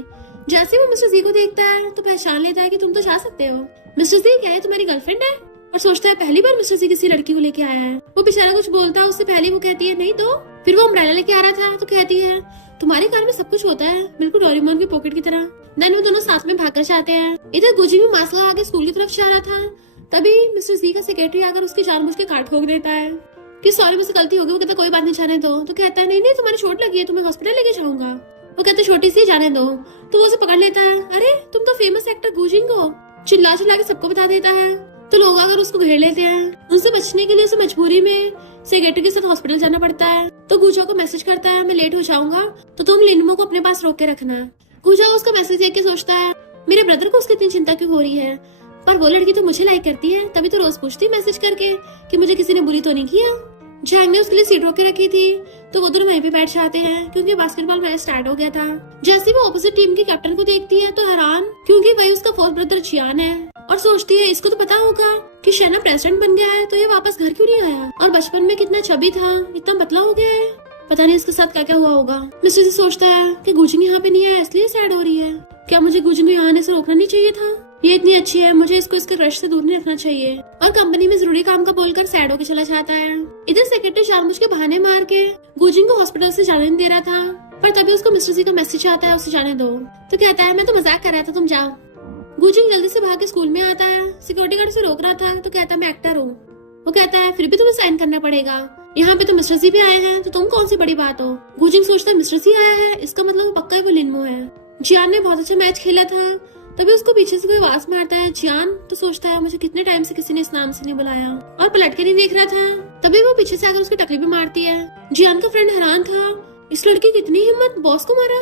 जैसे वो मिस्टर जी को देखता है तो पहचान लेता है कि तुम तो जा सकते हो। मिस्टर जी क्या है तुम्हारी गर्लफ्रेंड है। और सोचता है पहली बार मिस्टर जी किसी लड़की को लेके आया है। वो बेचारा कुछ बोलता है उससे पहले वो कहती है नहीं तो। फिर वो अम्ब्रेला लेके आ रहा था तो कहती है तुम्हारी कार में सब कुछ होता है बिल्कुल डोरेमोन की पॉकेट की तरह। देन वो दोनों साथ में भागकर जाते हैं। इधर गुचिंग भी मास्क लगा के स्कूल की तरफ जा रहा था तभी मिस्टर जी का सेक्रेटरी आकर उसकी जानबूझ के कार्ड ठोक देता है कि सॉरी मुझसे गलती हो गई। वो कहता कोई बात नहीं जाने दो। तो कहता है नहीं नहीं तुम्हारी चोट लगी है तुम्हें हॉस्पिटल लेके जाऊंगा। वो कहता छोटी सी जाने दो। तो वो उसे पकड़ लेता है अरे तुम तो फेमस एक्टर गुचिंग हो। चिल्ला चिल्ला के सबको बता देता है तो लोग अगर उसको घेर लेते हैं। उनसे बचने के लिए उसे मजबूरी में सेक्रेटरी के साथ हॉस्पिटल जाना पड़ता है। तो गुचो को मैसेज करता है मैं लेट हो जाऊंगा तो तुम लिनमो को अपने पास रोक के रखना। गुजा उसका मैसेज देख के सोचता है मेरे ब्रदर को उसकी इतनी चिंता क्यों हो रही है, पर वो लड़की तो मुझे लाइक करती है, तभी तो रोज पूछती मैसेज करके कि मुझे किसी ने बुली तो नहीं किया। जैंग ने उसके लिए सीट रोक के रखी थी तो वो दोनों वहीं पे बैठ जाते हैं क्योंकि बास्केटबॉल मैच स्टार्ट हो गया था। जैसे वो ऑपोजिट टीम के कैप्टन को देखती है तो हैरान, क्योंकि वही उसका फोर्थ ब्रदर जियान है, और सोचती है इसको तो पता होगा कि शेना प्रेसिडेंट बन गया है तो ये वापस घर क्यों नहीं आया, और बचपन में कितना चबी था इतना पतला हो गया है, पता नहीं इसके साथ क्या क्या हुआ होगा। मिस्टर जी सोचता है कि गुजिंग यहाँ पे नहीं आया इसलिए सैड हो रही है, क्या मुझे गुजिंग को यहाँ आने से रोकना नहीं चाहिए था, ये इतनी अच्छी है, मुझे इसको इसके क्रश से दूर नहीं रखना चाहिए। और कंपनी में जरूरी काम का बोलकर सैड होकर चला जाता है। इधर सेक्रेटरी जानबूझ के बहाने मार के गुजिंग को हॉस्पिटल से जाने नहीं दे रहा था, पर तभी उसको मिस्टर जी का मैसेज आता है उसे जाने दो, तो कहता है मैं तो मजाक कर रहा था, तुम जाओ। गुजिंग जल्दी से भाग के स्कूल में आता है, सिक्योरिटी गार्ड से रोक रहा था तो कहता है मैं एक्टर हूँ। वो कहता है फिर भी तुम्हें साइन करना पड़ेगा, यहाँ पे तो मिस्टर जी भी आए हैं तो तुम कौन सी बड़ी बात हो। गुजिंग सोचता है मिस्टर जी आया है इसका मतलब वो पक्का ही वो लिनमो है। जियान ने बहुत अच्छा मैच खेला था, तभी उसको पीछे से कोई आवाज मारता है जियान, तो सोचता है मुझे कितने टाइम से किसी ने इस नाम से नहीं बुलाया, और पलट के नहीं देख रहा था। तभी वो पीछे से आकर उसकी टकली भी मारती है। जियान का फ्रेंड हैरान था, इस लड़की की इतनी हिम्मत, बॉस को मारा।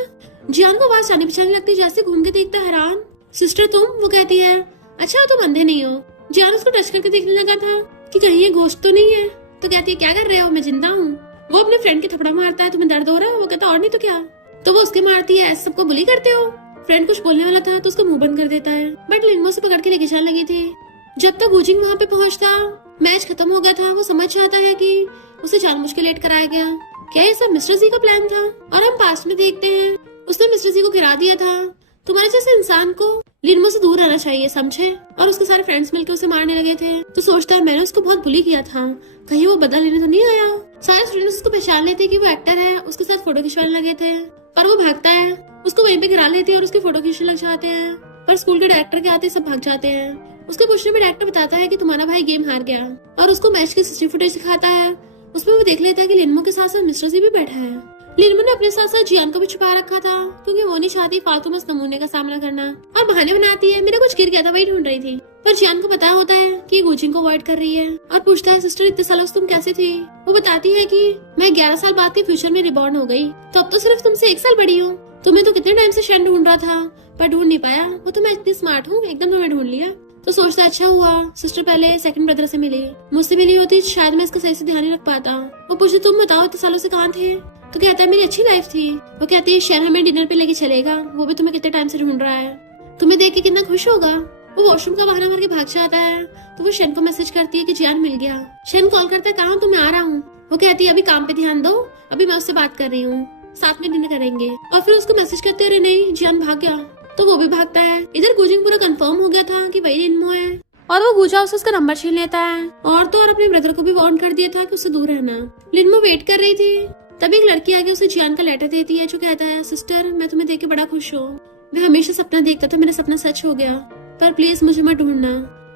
जियान को आवाज जाने पहचाने लगती, जैसे घूम के देखता हैरान, सिस्टर तुम? वो कहती है अच्छा तुम अंधे नहीं हो। जियान उसको टच करके देखने लगा था कि कहीं ये घोस्ट तो नहीं है, तो कहती है क्या कर रहे हो, मैं जिंदा हूँ। वो अपने फ्रेंड के थपड़ा मारता है, तुम्हें दर्द हो रहा है? वो कहता और नहीं तो क्या। तो वो उसके मारती है, ऐसे सबको बुली करते हो। फ्रेंड कुछ बोलने वाला था तो उसका मुंह बंद कर देता है, बट लिनमो से पकड़ के लेके जाने लगी थी। जब तक गुजिंग वहाँ पे पहुँचता मैच खत्म हो गया था, वो समझ जाता है कि उसे जानबूझ के लेट कराया गया। क्या ये सब मिस्टर जी का प्लान था? और हम पास्ट में देखते हैं उसने मिस्टर जी को गिरा दिया था। तुम्हारे जैसे इंसान को लिनमो से दूर रहना चाहिए, समझे? और उसके सारे फ्रेंड्स मिलकर उसे मारने लगे थे, तो सोचता है मैंने उसको बहुत बुली किया था, कहीं वो बदला लेने तो नहीं आया। सारे स्टूडेंट्स उसको पहचान लेते कि वो एक्टर है, उसके साथ फोटो खिंचवाने लगे थे, पर वो भागता है, उसको वहीं पे गिरा लेते हैं और उसकी फोटो खींचने लग जाते हैं। पर स्कूल के डायरेक्टर के आते सब भाग जाते हैं। उसके पूछने में डायरेक्टर बताता है कि तुम्हारा भाई गेम हार गया, और उसको मैच की सीसीटीवी फुटेज दिखाता है। उसमें वो देख लेता है कि लिनमो के साथ साथ मिस्टर जी भी बैठा है। लिनमो ने अपने साथ साथ जियान को भी छुपा रखा था क्योंकि वो नहीं चाहती फालतू में इस नमूने का सामना करना, और बहाने बनाती है मेरा कुछ गिर गया था वही ढूंढ रही थी। पर जियान को पता होता है कि गुजिंग को अवॉइड कर रही है, और पूछता है सिस्टर इतने सालों से तुम कैसे थी? वो बताती है कि मैं 11 साल बाद के फ्यूचर में रिबॉर्न हो गई, तो अब तो सिर्फ तुमसे 1 साल बड़ी हूँ। तुम्हें तो कितने टाइम से शेन ढूंढ रहा था पर ढूंढ नहीं पाया, वो तो मैं इतनी स्मार्ट हूँ एकदम तुम्हें ढूंढ लिया। तो सोचता अच्छा हुआ सिस्टर पहले सेकंड ब्रदर से मिली, मुझसे मिली होती शायद मैं इसका सही से ध्यान नहीं रख पाता। वो पूछे तुम बताओ इतने सालों से कहाँ थे? तो कहता है मेरी अच्छी लाइफ थी। वो कहती है शेन हमें डिनर पे लेके चलेगा, वो भी तुम्हें कितने टाइम से ढूंढ रहा है, तुम्हें देख के कितना खुश होगा। वो वॉशरूम का बहाना मार के भाग जाता है, तो वो शेन को मैसेज करती है कि जियान मिल गया। शेन कॉल करता है कहाँ, तो मैं आ रहा हूँ। वो कहती है अभी काम पे ध्यान दो, अभी मैं उससे बात कर रही हूँ, साथ में डिनर करेंगे। और फिर उसको मैसेज करते अरे नहीं जियान भाग गया, तो वो भी भागता है। इधर गुजिंग पूरा कंफर्म हो गया था कि वही लिनमो है, और वो गुजा से उसका नंबर छीन लेता है, और तो और अपने ब्रदर को भी वार्न कर दिया था कि उससे दूर रहना। लिनमो वेट कर रही थी, तभी एक लड़की आके उसे जियान का लेटर देती है जो कहता है सिस्टर मैं तुम्हें देख के बड़ा खुश हूँ, मैं हमेशा सपना देखता था, मेरा सपना सच हो गया, पर प्लीज मुझे मत ढूंढना,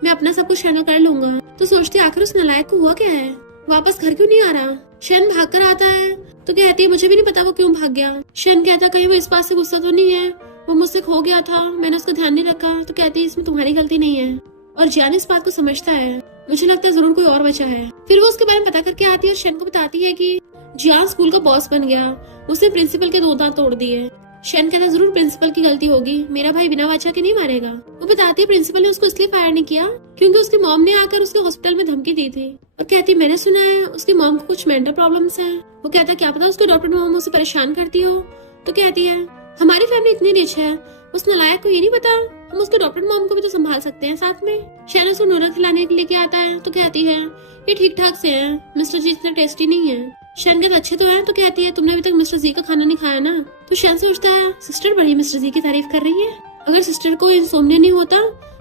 मैं अपना सब कुछ हैंडल कर लूंगा। तो सोचती आखिर उस नालायक को हुआ क्या है, वापस घर क्यों नहीं आ रहा? शेन भाग कर आता है तो कहती है मुझे भी नहीं पता वो क्यों भाग गया। शेन कहता कहीं वो इस बात से गुस्सा तो नहीं है, वो मुझसे खो गया था, मैंने उसका ध्यान नहीं रखा। तो कहती है इसमें तुम्हारी गलती नहीं है, और जियान इस बात को समझता है, मुझे लगता है जरूर कोई और बचा है। फिर वो उसके बारे में पता करके आती है और शेन को बताती है कि जियान स्कूल का बॉस बन गया, उसने प्रिंसिपल के 2 दांत तोड़ दिए। शेन कहता जरूर प्रिंसिपल की गलती होगी, मेरा भाई बिना वजह के नहीं मारेगा। वो बताती है प्रिंसिपल ने उसको इसलिए फायर नहीं किया क्योंकि उसकी मॉम ने आकर उसके हॉस्पिटल में धमकी दी थी, और कहती मैंने सुना है उसकी मॉम को कुछ मेंटल प्रॉब्लम्स है। वो कहता क्या पता उसको डॉक्टर मॉम उसे परेशान करती हो। तो कहती है हमारी फैमिली इतनी रिच है, उस नालायक को ये नहीं पता हम उसके डॉक्टर मॉम को भी तो संभाल सकते हैं साथ में। शेन उसको नूडल खिलाने के लिए के आता है, तो कहती है ये ठीक ठाक से है, मिस्टर जी इतना टेस्टी नहीं है। शेन कहता अच्छे तो है। तो कहती है तुमने अभी तक मिस्टर जी का खाना नहीं खाया ना। तो शेन सोचता है सिस्टर बड़ी मिस्टर जी की तारीफ कर रही है, अगर सिस्टर को इंसोम्निया नहीं होता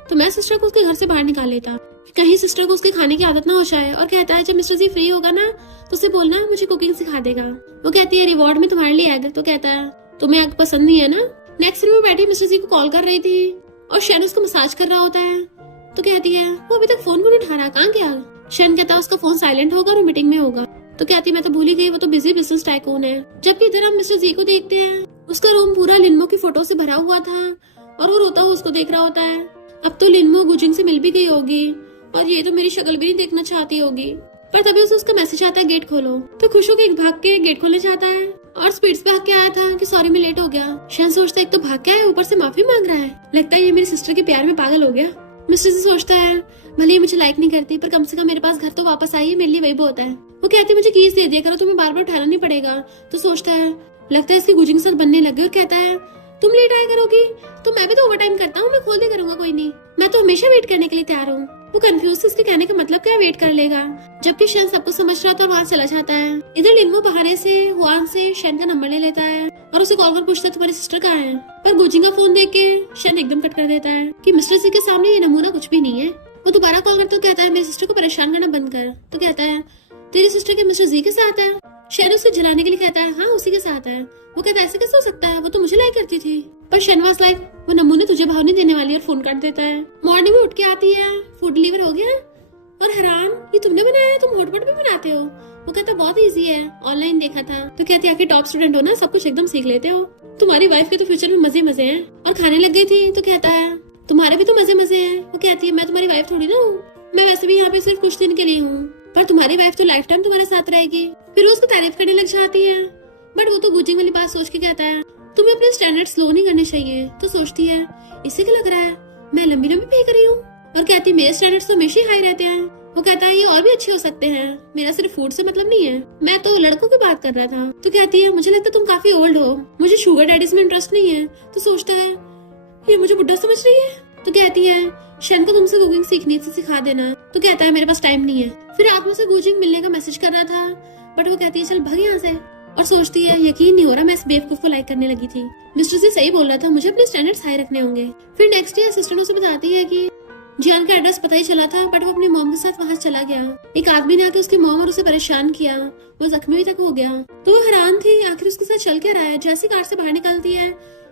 तो मैं सिस्टर को उसके घर से बाहर निकाल लेता, कहीं सिस्टर को उसके खाने की आदत ना हो जाए। और कहता है जब मिस्टर जी फ्री होगा ना तो उसे बोलना मुझे कुकिंग सिखा देगा। वो कहती है रिवॉर्ड में तुम्हारे लिए एग। तो कहता है तुम्हें एग पसंद नहीं है ना। नेक्स्ट रूम में बैठी मिस्टर जी को कॉल कर रही थी और शेन उसको मसाज कर रहा होता है। तो कहती है वो अभी तक फोन क्यों नहीं उठा रहा, कहाँ गया? शेन कहता है उसका फोन साइलेंट होगा और मीटिंग में होगा। तो कहती मैं तो भूल ही गई वो तो बिजी बिजनेस टाइकून है। जबकि इधर हम मिस्टर जी को देखते हैं, उसका रूम पूरा लिनमो की फोटो से भरा हुआ था और वो रोता हुआ उसको देख रहा होता है। अब तो लिनमो गुजिंग से मिल भी गई होगी और ये तो मेरी शक्ल भी नहीं देखना चाहती होगी। पर तभी उसे उसका मैसेज आता है गेट खोलो। तो खुश होकर भाग के गेट खोलने जाता है और स्पीड से भाग के आया था कि सॉरी मैं लेट हो गया। शन सोचता है एक तो भाग के आया, ऊपर से माफी मांग रहा है, लगता है ये मेरी सिस्टर के प्यार में पागल हो गया। मिस्टर जी सोचता है भले ही मुझे लाइक नहीं करती पर कम से कम मेरे पास घर तो वापस आई है, मेरे लिए वही बहुत है। वो कहती है मुझे कीज दे दिया करो, तुम्हें बार बार उठाना नहीं पड़ेगा। तो सोचता है लगता है इसकी गुजिंग के साथ बनने लग गई और कहता है तुम लेट आया करोगी तो मैं भी तो ओवर टाइम करता हूँ, मैं खोल दिया करूंगा, कोई नहीं, मैं तो हमेशा वेट करने के लिए तैयार हूँ। वो कंफ्यूज से उसके कहने का मतलब क्या वेट कर लेगा, जबकि शन सबको समझ रहा था और वहाँ चला जाता है। इधर लिनमो बहाने से हुआन से शन का नंबर ले लेता है और उसे कॉल कर पूछता है तुम्हारी सिस्टर कहाँ है। पर गुजिंग का फोन देख के शन एकदम कट कर देता है कि मिस्टर जी के सामने ये नमूना कुछ भी नहीं है। वो दोबारा कॉल करते कहता है मेरी सिस्टर को परेशान करना बंद कर। तो कहता है तेरी सिस्टर के मिस्टर जी के साथ है। शन उसे जलाने के लिए कहता है हाँ उसी के साथ है। वो कहता है ऐसे कैसे हो सकता है, वो तो मुझे लाइक करती थी। पर शनवास लाइक वो नमूने तुझे भाव नहीं देने वाली और फोन काट देता है। मॉर्निंग में उठ के आती है, फूड डिलीवर हो गया और हैरान ये तुमने बनाया है, तुम होटपट भी बनाते हो। वो कहता बहुत इजी है, ऑनलाइन देखा था। तो कहती है आखिर टॉप स्टूडेंट हो ना, सब कुछ एकदम सीख लेते हो। तुम्हारी वाइफ के तो फ्यूचर में मजे मजे हैं। और खाने लग गई थी तो कहता है तुम्हारे भी तो मजे मजे हैं। वो कहती है मैं तुम्हारी वाइफ थोड़ी ना हूँ, मैं वैसे भी यहाँ पे सिर्फ कुछ दिन के लिए हूँ, पर तुम्हारी वाइफ तो लाइफ टाइम तुम्हारे साथ रहेगी। फिर वो उसको तारीफ करने लग जाती है, बट वो तो गुजिंग वाली बात सोच के कहता है तुम्हें अपने स्टैंडर्ड स्लो नहीं करने चाहिए। तो सोचती है इससे क्या लग रहा है मैं लंबी लंबी पे करी हूँ। और कहती है मेरे स्टैंडर्ड्स तो हमेशा ही हाई रहते हैं। वो कहता है ये और भी अच्छे हो सकते हैं, मेरा सिर्फ फूड से मतलब नहीं है, मैं तो लड़कों की बात कर रहा था। तो कहती है मुझे लगता है तुम काफी ओल्ड हो, मुझे शुगर डैडीज में इंटरेस्ट नहीं है। तो सोचता है ये मुझे बुढ़ा समझ रही है। तो कहती है शन को तुमसे कुकिंग सीखनी से सिखा देना। तो कहता है मेरे पास टाइम नहीं है। फिर रात में से गुजिंग मिलने का मैसेज कर रहा था, बट वो कहती है चल भाग यहाँ से। और सोचती है यकीन नहीं हो रहा मैं इस बेवकूफ को लाइक करने लगी थी, मिस्टर से सही बोल रहा था, मुझे अपने स्टैंडर्ड्स हाई रखने होंगे। फिर नेक्स्ट डे असिस्टेंट उसे बताती है कि जियान का एड्रेस पता ही चला था, बट वो अपनी मॉम के साथ वहाँ चला गया। एक आदमी ने आके उसकी मॉम और उसे परेशान किया, वो जख्मी तक हो गया। तो वो हैरान थी आखिर उसके साथ चल क्या रहा है। जैसी कार से बाहर निकलती है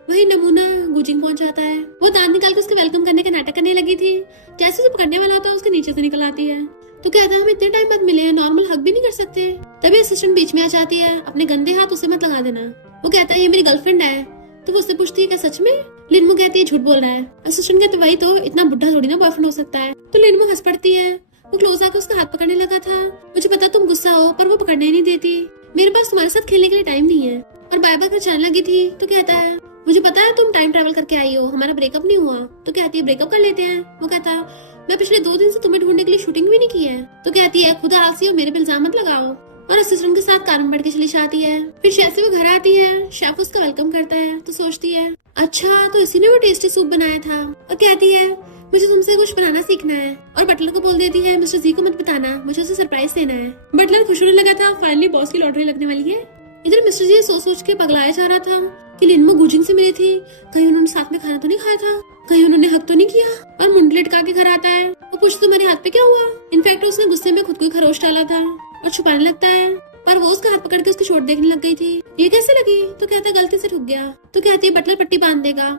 वही नमूना गुजिंग पहुंच जाता है। वो दांत निकाल के उसके वेलकम करने का नाटक करने लगी थी, जैसे उसे पकड़ने वाला होता है उसके नीचे से निकल आती है। तो कहता है हम इतने टाइम बाद मिले हैं, नॉर्मल हक भी नहीं कर सकते। तभी असिस्टेंट बीच में आ जाती है, अपने गंदे हाथ उसे मत लगा देना। वो कहता है ये मेरी गर्लफ्रेंड है। तो वो उससे पूछती है क्या सच में। लिनमो कहती है झूठ बोल रहा है। असिस्टेंट कहते वही तो, इतना बुढ़ा थोड़ी ना बॉयफ्रेंड हो सकता है। तो लिनमो हंस पड़ती है। वो क्लोज आकर उसका हाथ पकड़ने लगा था। मुझे पता तुम गुस्सा हो पर वो पकड़ने ही नहीं देती, मेरे पास तुम्हारे साथ खेलने के लिए टाइम नहीं है। और बाय बाय कर जाने लगी थी। तो कहता है मुझे पता है तुम टाइम ट्रेवल करके आई हो, हमारा ब्रेकअप नहीं हुआ। तो कहती है ब्रेकअप कर लेते हैं। वो कहता है मैं पिछले 2 दिन से तुम्हें ढूंढने के लिए शूटिंग भी नहीं की है। तो कहती है खुदा आलसी हो, मेरे पे इल्जाम मत लगाओ। और असिस्टेंट के साथ कार में बैठ के चली जाती है। फिर जैसे वो घर आती है शेफ उसका वेलकम करता है। तो सोचती है अच्छा तो इसी ने वो टेस्टी सूप बनाया था। और कहती है मुझे तुमसे कुछ बनाना सीखना है। और बटलर को बोल देती है मिस्टर जी को मत बताना, मुझे उसे सरप्राइज देना है। बटलर खुश होने लगा था, फाइनली बॉस की लॉटरी लगने वाली है। इधर मिस्टर जी सोच के पगलाया जा रहा था कि लिनमो गुजिंग से मिली थी, कहीं उन्होंने साथ में खाना तो नहीं खाया था, कहीं उन्होंने हक तो नहीं किया। और मुंड लटका के घर आता है। वो पूछता तुम्हारे हाथ पे क्या हुआ। इनफैक्ट उसने गुस्से में खुद को खरोश डाला था और छुपाने लगता है, पर वो उसका हाथ पकड़ के उसकी चोट देखने लग गई थी। ये कैसे लगी। तो कहता है गलती से ठुक गया। तो कहती है बटलर पट्टी बांध देगा,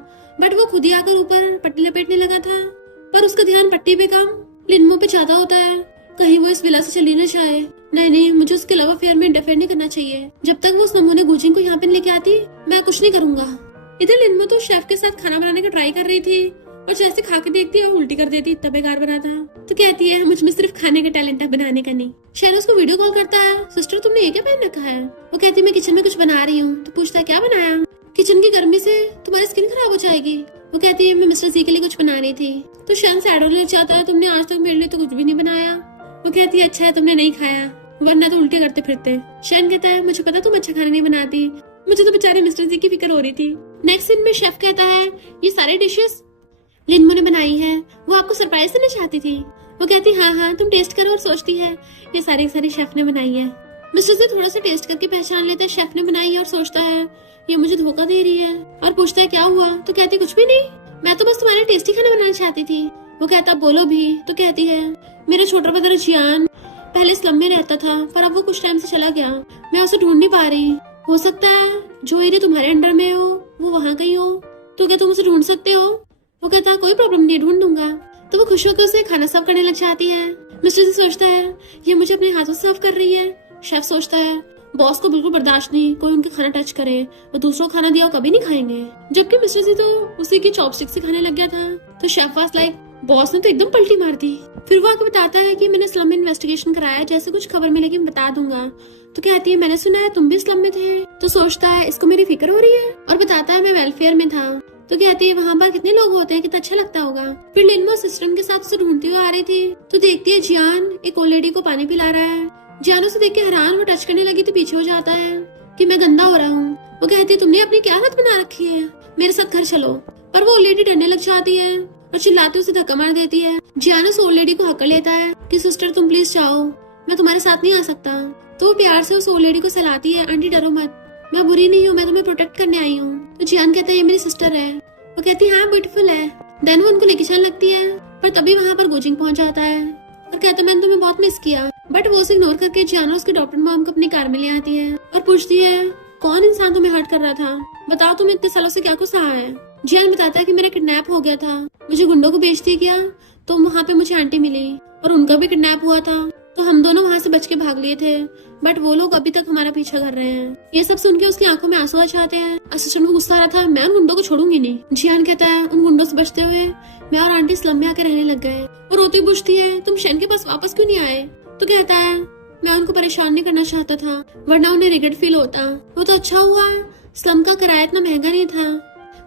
बट वो खुद ही आकर ऊपर पट्टी लपेटने लगा था, पर उसका ध्यान पट्टी पे कम लिनमो पे ज्यादा होता है, कहीं वो इस विला से चली न जाए। नहीं मुझे उसके लव अफेयर में इंटरफेयर नहीं करना चाहिए। जब तक वो उस नमूने गुजिंग को यहाँ पे लेके आती मैं कुछ नहीं करूंगा। इधर लिनमो तो शेफ के साथ खाना बनाने का ट्राई कर रही थी और जैसे खा के देखती है उल्टी कर देती, इतना बेकार बना था। तो कहती है मुझ में सिर्फ खाने का टैलेंट है, बनाने का नहीं। शहर उसको वीडियो कॉल करता है, सिस्टर तुमने ये क्या पहन रखा है। वो कहती है मैं किचन में कुछ बना रही हूँ। तो पूछता है क्या बनाया। किचन की गर्मी से तुम्हारी स्किन खराब हो जाएगी। वो कहती है मैं मिस्टर जी के लिए कुछ बना रही थी। तो शन सैड होने लग जाता है, तुमने आज तक मेरे लिए तो कुछ भी नहीं बनाया। वो कहती है अच्छा है तुमने नहीं खाया, वरना तो उल्टे करते फिरते। शन कहता है मुझे पता तुम अच्छा खाना नहीं बनाती, मुझे तो बेचारे मिस्टर जी की फिक्र हो रही थी। नेक्स्ट सीन में शेफ कहता है ये सारे डिशेस लिनमो ने बनाई है, वो आपको सरप्राइज देना चाहती थी। वो कहती हाँ तुम टेस्ट करो। और सोचती है ये सारी शेफ ने बनाई है। मिस्टर जी थोड़ा सा टेस्ट करके पहचान लेता है शेफ ने बनाई है और सोचता है ये मुझे धोखा दे रही है। और पूछता है क्या हुआ। तो कहती कुछ भी नहीं, मैं तो बस तुम्हारा टेस्टी खाना बनाना चाहती थी। वो कहता बोलो भी। तो कहती है मेरा छोटा ब्रदर जियान पहले स्लम में रहता था, पर अब वो कुछ टाइम से चला गया, मैं उसे ढूंढ नहीं पा रही। हो सकता है जो एरिया तुम्हारे अंडर में हो वो वहाँ कहीं हो, तो क्या तुम उसे ढूंढ सकते हो। वो कहता कोई प्रॉब्लम नहीं, ढूंढ दूंगा। तो वो खुश होकर उसे खाना सर्व करने लग जाती है। मिस्टर जी सोचता है ये मुझे अपने हाथों से सर्व कर रही है। शेफ सोचता है बॉस को बिल्कुल बर्दाश्त नहीं कोई उनके खाना टच करे, वो दूसरों को खाना दिया कभी नहीं खाएंगे। जबकि मिस्टर जी तो उसी की चॉपस्टिक से खाने लग गया था। तो शेफ वाज लाइक बॉस ने तो एकदम पलटी मार दी। फिर वो आके बताता है कि मैंने स्लम में इन्वेस्टिगेशन कराया, जैसे कुछ खबर मिलेगी मैं बता दूंगा। तो कहती है मैंने सुना है तुम भी स्लम में थे। तो सोचता है इसको मेरी फिक्र हो रही है और बताता है मैं वेलफेयर में था। तो कहती है वहाँ पर कितने लोग होते हैं, कितना अच्छा लगता होगा। फिर लिनमा सिस्टम के साथ उसे ढूंढती हुई आ रही थी तो देखती है जियान एक ओल्ड लेडी को पानी पिला रहा है। जियान उसे देख के हैरान, वो टच करने लगी तो पीछे हो जाता है कि मैं गंदा हो रहा हूँ। वो कहती है तुमने अपनी क्या हालत बना रखी है, मेरे साथ घर चलो। पर वो ओल्ड लेडी डरने लग जाती है और चिल्लाते उसे धक्का मार देती है। जियान उस ओल्ड लेडी को हक लेता है कि सिस्टर तुम प्लीज जाओ, मैं तुम्हारे साथ नहीं आ सकता। तो वो प्यार से उस ओल्ड लेडी को सहलाती है, आंटी डरो मत, मैं बुरी नहीं हूँ, मैं तुम्हें प्रोटेक्ट करने आई हूँ। तो जियान कहता है ये मेरी सिस्टर है। वो कहती है हाँ ब्यूटीफुल है। देन वो उनको लेके चलने लगती है पर तभी वहाँ पर गोजिंग पहुंच जाता है और कहता है मैंने तुम्हें बहुत मिस किया। बट वो उसे इग्नोर करके जियान उसके डॉक्टर मॉम को अपनी कार में ले आती है और पूछती है कौन इंसान तुम्हें हर्ट कर रहा था, बताओ तुम्हें इतने सालों से क्या कुछ सहा है। जियान बताता है कि मेरा किडनैप हो गया था, मुझे गुंडों को बेच दिया गया, तो वहाँ पे मुझे आंटी मिली और उनका भी किडनैप हुआ था, तो हम दोनों वहाँ से बच के भाग लिए थे। बट वो लोग अभी तक हमारा पीछा कर रहे हैं। ये सब सुन के उसकी आंखों में आंसू आ जाते हैं। असिस्टेंट को गुस्सा आ रहा था, मैं उन गुंडों को छोड़ूंगी नहीं। जियान कहता है उन गुंडों से बचते हुए मैं और आंटी स्लम में आके रहने लग गए। वो रोती पूछती है तुम शेन के पास वापस क्यों नहीं आए। तो कहता है मैं उनको परेशान नहीं करना चाहता था, वरना उन्हें रिग्रेट फील होता। वो तो अच्छा हुआ स्लम का किराया इतना महंगा नहीं था,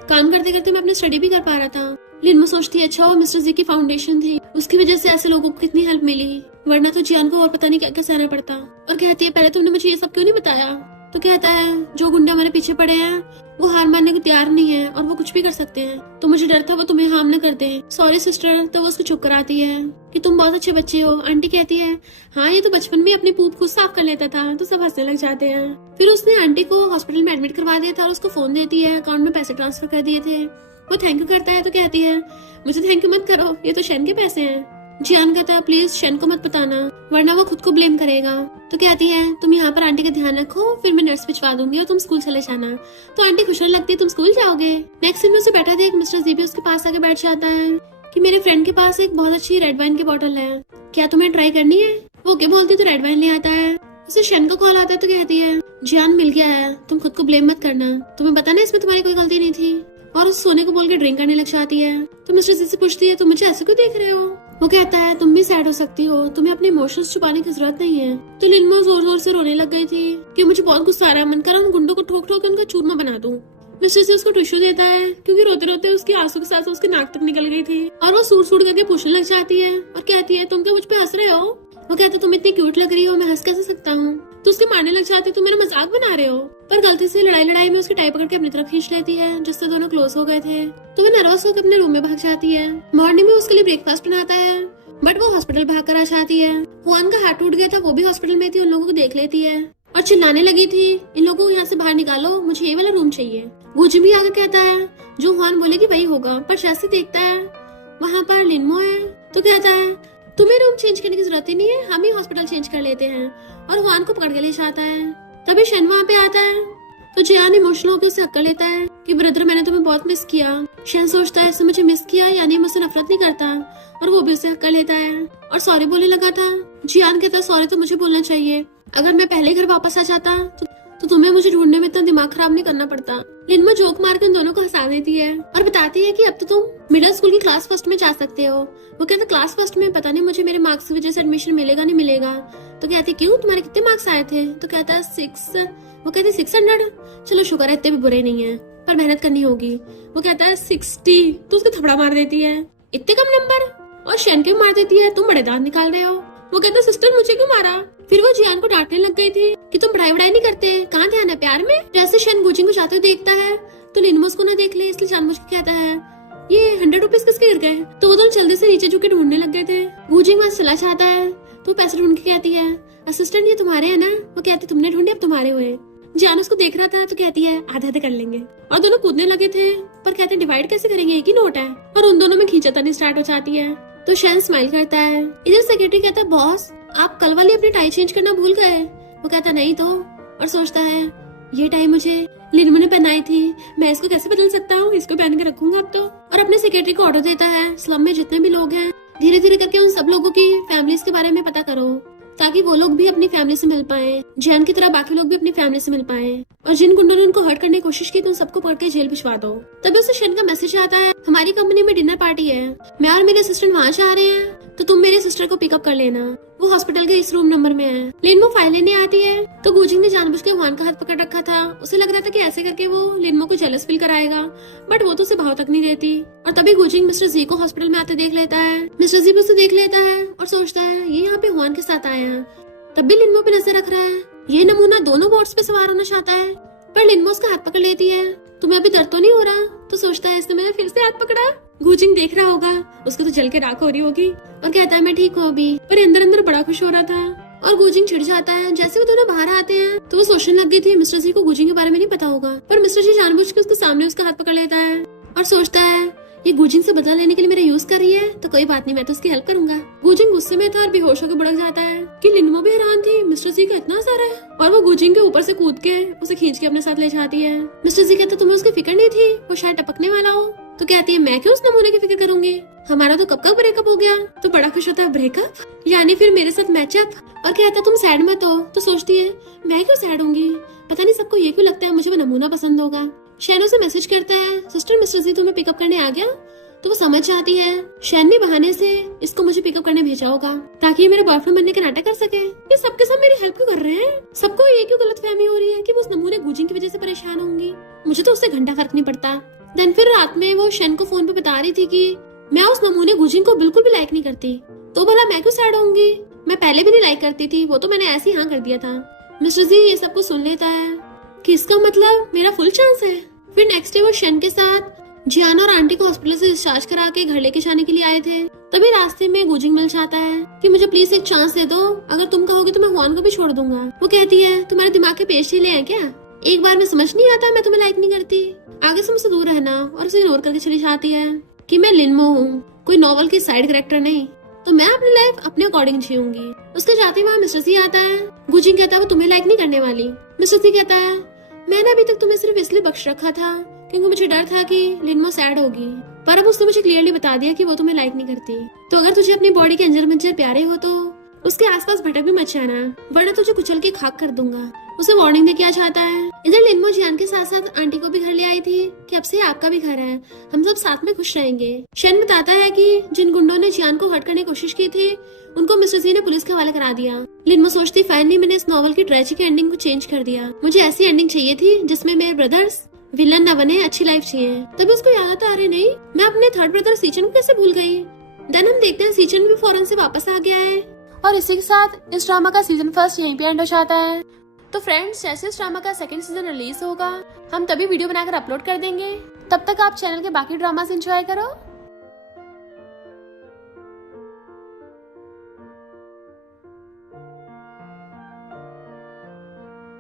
काम करते करते मैं अपनी स्टडी भी कर पा रहा था। लिनमा सोचती है अच्छा वो मिस्टर जी की फाउंडेशन थी, उसकी वजह से ऐसे लोगों को कितनी हेल्प मिली, वरना तो जियान को और पता नहीं क्या क्या सहना पड़ता। और कहती है पहले तुमने मुझे ये सब क्यों नहीं बताया। तो कहता है जो गुंडे हमारे पीछे पड़े हैं वो हार मानने को तैयार नहीं है और वो कुछ भी कर सकते हैं, तो मुझे डर था वो तुम्हें हार्म न कर दे। Sorry sister. तो वो उसको चुप कराती है कि तुम बहुत अच्छे बच्चे हो। आंटी कहती है हाँ ये तो बचपन में अपनी पूप खुद साफ कर लेता था। तो सब हंसने लग जाते हैं। फिर उसने आंटी को हॉस्पिटल में एडमिट करवा दिया था और उसको फोन देती है, अकाउंट में पैसे ट्रांसफर कर दिए थे। वो थैंक यू करता है तो कहती है मुझे थैंक यू मत करो, ये तो शेन के पैसे हैं। जियान कहता है प्लीज शेन को मत बताना वरना वो खुद को ब्लेम करेगा। तो कहती है तुम यहाँ पर आंटी का ध्यान रखो, फिर मैं नर्स भिजवा दूंगी और तुम स्कूल चले जाना। तो आंटी खुश होने लगती है तुम स्कूल जाओगे। नेक्स्ट दिन में उसे बैठा देख मिस्टर जी भी उसके पास आके बैठ जाता है कि मेरे फ्रेंड के पास एक बहुत अच्छी रेड वाइन की बोतल है, क्या तुम्हें ट्राई करनी है। वो क्या बोलती तो रेड वाइन ले आता है। उसे शेन का कॉल आता है तो कहती है जियान मिल गया है, तुम खुद को ब्लेम मत करना, तुम्हें पता ना इसमें तुम्हारी कोई गलती नहीं थी। और उस सोने को बोल के ड्रिंक करने लग जाती है। तो मिस्टर जी से पूछती है तुम मुझे ऐसे क्यों देख रहे हो। वो कहता है तुम भी सैड हो सकती हो, तुम्हें अपने इमोशंस छुपाने की जरूरत नहीं है। तो लिनमा जोर जोर से रोने लग गई थी कि मुझे बहुत गुस्सा आ रहा है, मन कर रहा उन गुंडों को ठोक ठोक के उनका चूरमा बना दूं। मिस्टर जी उसको टिश्यू देता है क्योंकि रोते रोते उसके आंसू के साथ उसके नाक तक निकल गई थी। और वो सूट सूट करके पूछने लग जाती है और कहती है तुम क्या मुझ पे हंस रहे हो। वो कहता तुम इतनी क्यूट लग रही हो, मैं हंस कैसे सकता हूँ। तो उसके मारने लग जाती तुम मेरा मजाक बना रहे हो। पर गलती से लड़ाई में उसकी टाई पकड़ के अपनी तरफ खींच लेती है, जिससे दोनों क्लोज हो गए थे। तो वो नर्वस होकर अपने रूम में भाग जाती है। मॉर्निंग में उसके लिए ब्रेकफास्ट बनाता है बट वो हॉस्पिटल भाग कर आ जाती है। हुआन का हाथ टूट गया था, वो भी हॉस्पिटल में थी, उन लोगों को देख लेती है और चिल्लाने लगी थी इन लोगों को यहाँ से बाहर निकालो, मुझे ये वाला रूम चाहिए। गुजी भी आगे कहता है जो हुआन बोलेगी वही होगा। पर जैसे देखता है वहाँ पर लिनमो है तो कहता है तुम्हें रूम चेंज करने की जरूरत ही नहीं है, हम ही हॉस्पिटल चेंज कर लेते हैं। और हुआन को पकड़ के ले जाता है। तभी शन वहाँ पे आता है तो जियान इमोशनल होकर उसे हक्का लेता है कि ब्रदर मैंने तुम्हें बहुत मिस किया। शन सोचता है इसने मुझे मिस किया यानी मुझसे नफरत नहीं करता, और वो भी उसे हक्का लेता है और सॉरी बोलने लगा था। जियान कहता है सॉरी तो मुझे बोलना चाहिए, अगर मैं पहले घर वापस आ जाता तो तुम्हें मुझे ढूंढने में इतना दिमाग खराब नहीं करना पड़ता। लिनमा जोक मार कर दोनों को हंसा देती है और बताती है कि अब तो तुम मिडिल स्कूल की क्लास फर्स्ट में जा सकते हो। वो कहता क्लास फर्स्ट में पता नहीं मुझे मेरे मार्क्स की वजह से एडमिशन मिलेगा नहीं मिलेगा। तो कहती क्यों तुम्हारे कितने मार्क्स आए थे। तो कहता है 6। वो कहती 600। चलो शुक्र है इतने भी बुरे नहीं है, पर मेहनत करनी होगी। वो कहता है 60। तो उसको थपड़ा मार देती है इतने कम नंबर, और शेन के मार देती है तुम बड़े दांत निकाल रहे हो। वो कहता सिस्टर मुझे क्यों मारा। फिर वो जियान को डांटने लग गई थी कि तुम पढ़ाई वढ़ाई नहीं करते, कहाँ ध्यान है प्यार में। जैसे शेन गुजिंग को जाते हुए देखता है तो लिनमा उसको न देख ले इसलिए जानबूझ के कहता है ये 100 रुपीज किसके गिर गए। तो वो दोनों जल्दी से नीचे झुक के ढूंढने लग गए थे। गुजिंग वहां चला जाता है तो पैसे ढूंढ के कहती है असिस्टेंट ये तुम्हारे है ना। वो कहती तुमने ढूंढे अब तुम्हारे हुए। जियान उसको देख रहा था तो कहती है आधे आधे कर लेंगे, और दोनों कूदने लगे थे पर कहते डिवाइड कैसे करेंगे, एक ही नोट है। और उन दोनों में खींचातानी स्टार्ट हो जाती है। तो शेन स्माइल करता है। इधर सेक्रेटरी कहता है बॉस आप कल वाली अपनी टाई चेंज करना भूल गए। वो कहता नहीं तो, और सोचता है ये टाई मुझे लिनमा ने पहनाई थी, मैं इसको कैसे बदल सकता हूँ, इसको पहन के रखूंगा अब तो। और अपने सेक्रेटरी को ऑर्डर देता है स्लम में जितने भी लोग हैं धीरे धीरे करके उन सब लोगों की फैमिलीज के बारे में पता करो। ताकि वो लोग भी अपनी फैमिली से मिल पाए, जियान की तरह बाकी लोग भी अपनी फैमिली से मिल पाए। और जिन गुंडों ने उनको हर्ट करने की कोशिश की तो उन सबको पकड़ के जेल भिजवा दो। तभी उसे शन का मैसेज आता है, हमारी कंपनी में डिनर पार्टी है, मैं और मेरे असिस्टेंट वहाँ जा रहे हैं, तो तुम मेरे सिस्टर को पिकअप कर लेना, वो हॉस्पिटल के इस रूम नंबर में है। लिनमो फाइल लेने आती है तो गुजिंग ने जानबूझ के हुआन का हाथ पकड़ रखा था। उसे लग रहा था कि ऐसे करके वो लिनमो को जेलस फील कराएगा, बट वो तो उसे भाव तक नहीं देती। और तभी गुजिंग मिस्टर जी को हॉस्पिटल में आते देख लेता है। मिस्टर जी भी उसे देख लेता है और सोचता है ये यहाँ पे हुआन के साथ आया है। तब भी लिनमो पे नजर रख रहा है। ये नमूना दोनों बोट्स पे सवार होना चाहता है, पर लिनमो उसका हाथ पकड़ लेती है। तुम्हें अभी दर्द तो नहीं हो रहा? तो सोचता है इसने मैंने फिर से हाथ पकड़ा। गुजिंग देख रहा होगा, उसको तो जल के राख हो रही होगी और कहता है मैं ठीक हूँ अभी, पर अंदर अंदर बड़ा खुश हो रहा था। और गुजिंग चिढ़ जाता है। जैसे वो दोनों बाहर आते हैं तो वो सोचने लग गई थी मिस्टर जी को गुजिंग के बारे में नहीं पता होगा, पर मिस्टर जी जानबूझ के उसके सामने उसका हाथ पकड़ लेता है और सोचता है ये गुजिंग से बदला लेने के लिए मेरा यूज कर रही है, तो कोई बात नहीं, मैं तो उसकी हेल्प करूंगा। गुजिंग गुस्से में था और बेहोश होकर भड़क जाता है कि लिनमो भी हैरान थी मिस्टर जी का इतना सारा है, और वो गुजिंग के ऊपर से कूद के उसे खींच के अपने साथ ले जाती है। मिस्टर जी कहते तुम्हें उसकी फिक्र नहीं थी, वो शायद टपकने वाला हो। तो कहती है मैं क्यों उस नमूने की फिक्र करूंगी, हमारा तो कब का ब्रेकअप हो गया। तो बड़ा खुश होता है ब्रेकअप, यानी फिर मेरे साथ मैचअप। और कहता तुम सैड मत हो। तो सोचती है मैं क्यों सैड होंगी, पता नहीं सबको ये क्यों लगता है मुझे वो नमूना पसंद होगा। शैनो से मैसेज करता है सिस्टर मिस्टर जी तुम्हें पिकअप करने आ गया। तो वो समझ जाती है शैन ने बहाने से इसको मुझे पिकअप करने भेजा होगा ताकि ये मेरे बॉयफ्रेंड बनने का नाटक कर सके। ये सबके सब मेरी हेल्प क्यों कर रहे हैं? सबको ये क्यों गलतफहमी हो रही है कि वो उस नमूने गुजिंग की वजह से परेशान होंगी, मुझे तो उससे घंटा फर्क नहीं पड़ता। देन फिर रात में वो शैन को फोन पे बता रही थी कि मैं उस नमूने गुजिंग को बिल्कुल भी लाइक नहीं करती, तो भला मैं क्यों सैड होंगी, मैं पहले भी नहीं लाइक करती थी, वो तो मैंने ऐसे ही हाँ कर दिया था। मिस्टर जी ये सब कुछ सुन लेता है कि इसका मतलब मेरा फुल चांस है। फिर नेक्स्ट डे वो शैन के साथ जियाना और आंटी को हॉस्पिटल से डिस्चार्ज करा के घर लेके जाने के लिए आए थे। तभी रास्ते में गुजिंग मिल जाता है कि मुझे प्लीज एक चांस दे दो, अगर तुम कहोगे तो मैं हुआन को भी छोड़ दूंगा। वो कहती है तुम्हारे दिमाग के पेश ले हैं क्या, एक बार में समझ नहीं आता मैं तुम्हें लाइक नहीं करती, आगे से मुझसे दूर रहना। और उसे इग्नोर करके चली जाती है कि मैं लिनमो हूँ, कोई नॉवल की साइड कैरेक्टर नहीं, तो मैं अपनी लाइफ अपने अकॉर्डिंग जीऊंगी। उसके जाते वहाँ मिस्टर सी आता है। गुजिंग कहता है वो तुम्हें लाइक नहीं करने वाली। मिस्टर सी कहता है मैंने अभी तक तुम्हें सिर्फ इसलिए बख्श रखा था क्योंकि मुझे डर था कि लिनमो सैड होगी, पर अब उसने मुझे क्लियरली बता दिया कि वो तुम्हें लाइक नहीं करती। तो अगर तुझे अपनी बॉडी के अंजर मंजर प्यारे हो तो उसके आसपास भटक भी मत जाना, वरना तुझे कुचल के खाक कर दूंगा। उसे वार्निंग देके आ जाता है। इधर लिनमो जियान के साथ साथ आंटी को भी घर ले आई थी कि अब से आपका भी घर है, हम सब साथ में खुश रहेंगे। शैन बताता है कि जिन गुंडों ने जियान को हर्ट करने की कोशिश की थी उनको मिस्टर जी ने पुलिस के हवाले करा दिया। लिनमो सोचती फाइनली मैंने इस नॉवल की ट्रेजिक एंडिंग को चेंज कर दिया, मुझे ऐसी एंडिंग चाहिए थी जिसमें मेरे ब्रदर्स विलन न बने, अच्छी लाइफ चाहिए। तभी उसको याद आता अरे नहीं मैं अपने थर्ड ब्रदर सीचन को कैसे भूल गई। देन हम देखते हैं सीचन भी फौरन से वापस आ गया है। और इसी के साथ इस ड्रामा का सीजन फर्स्ट यहीं पे एंड हो जाता है। तो फ्रेंड्स जैसे इस ड्रामा का सेकंड सीजन रिलीज होगा हम तभी वीडियो बनाकर अपलोड कर देंगे। तब तक आप चैनल के बाकी ड्रामास एंजॉय करो।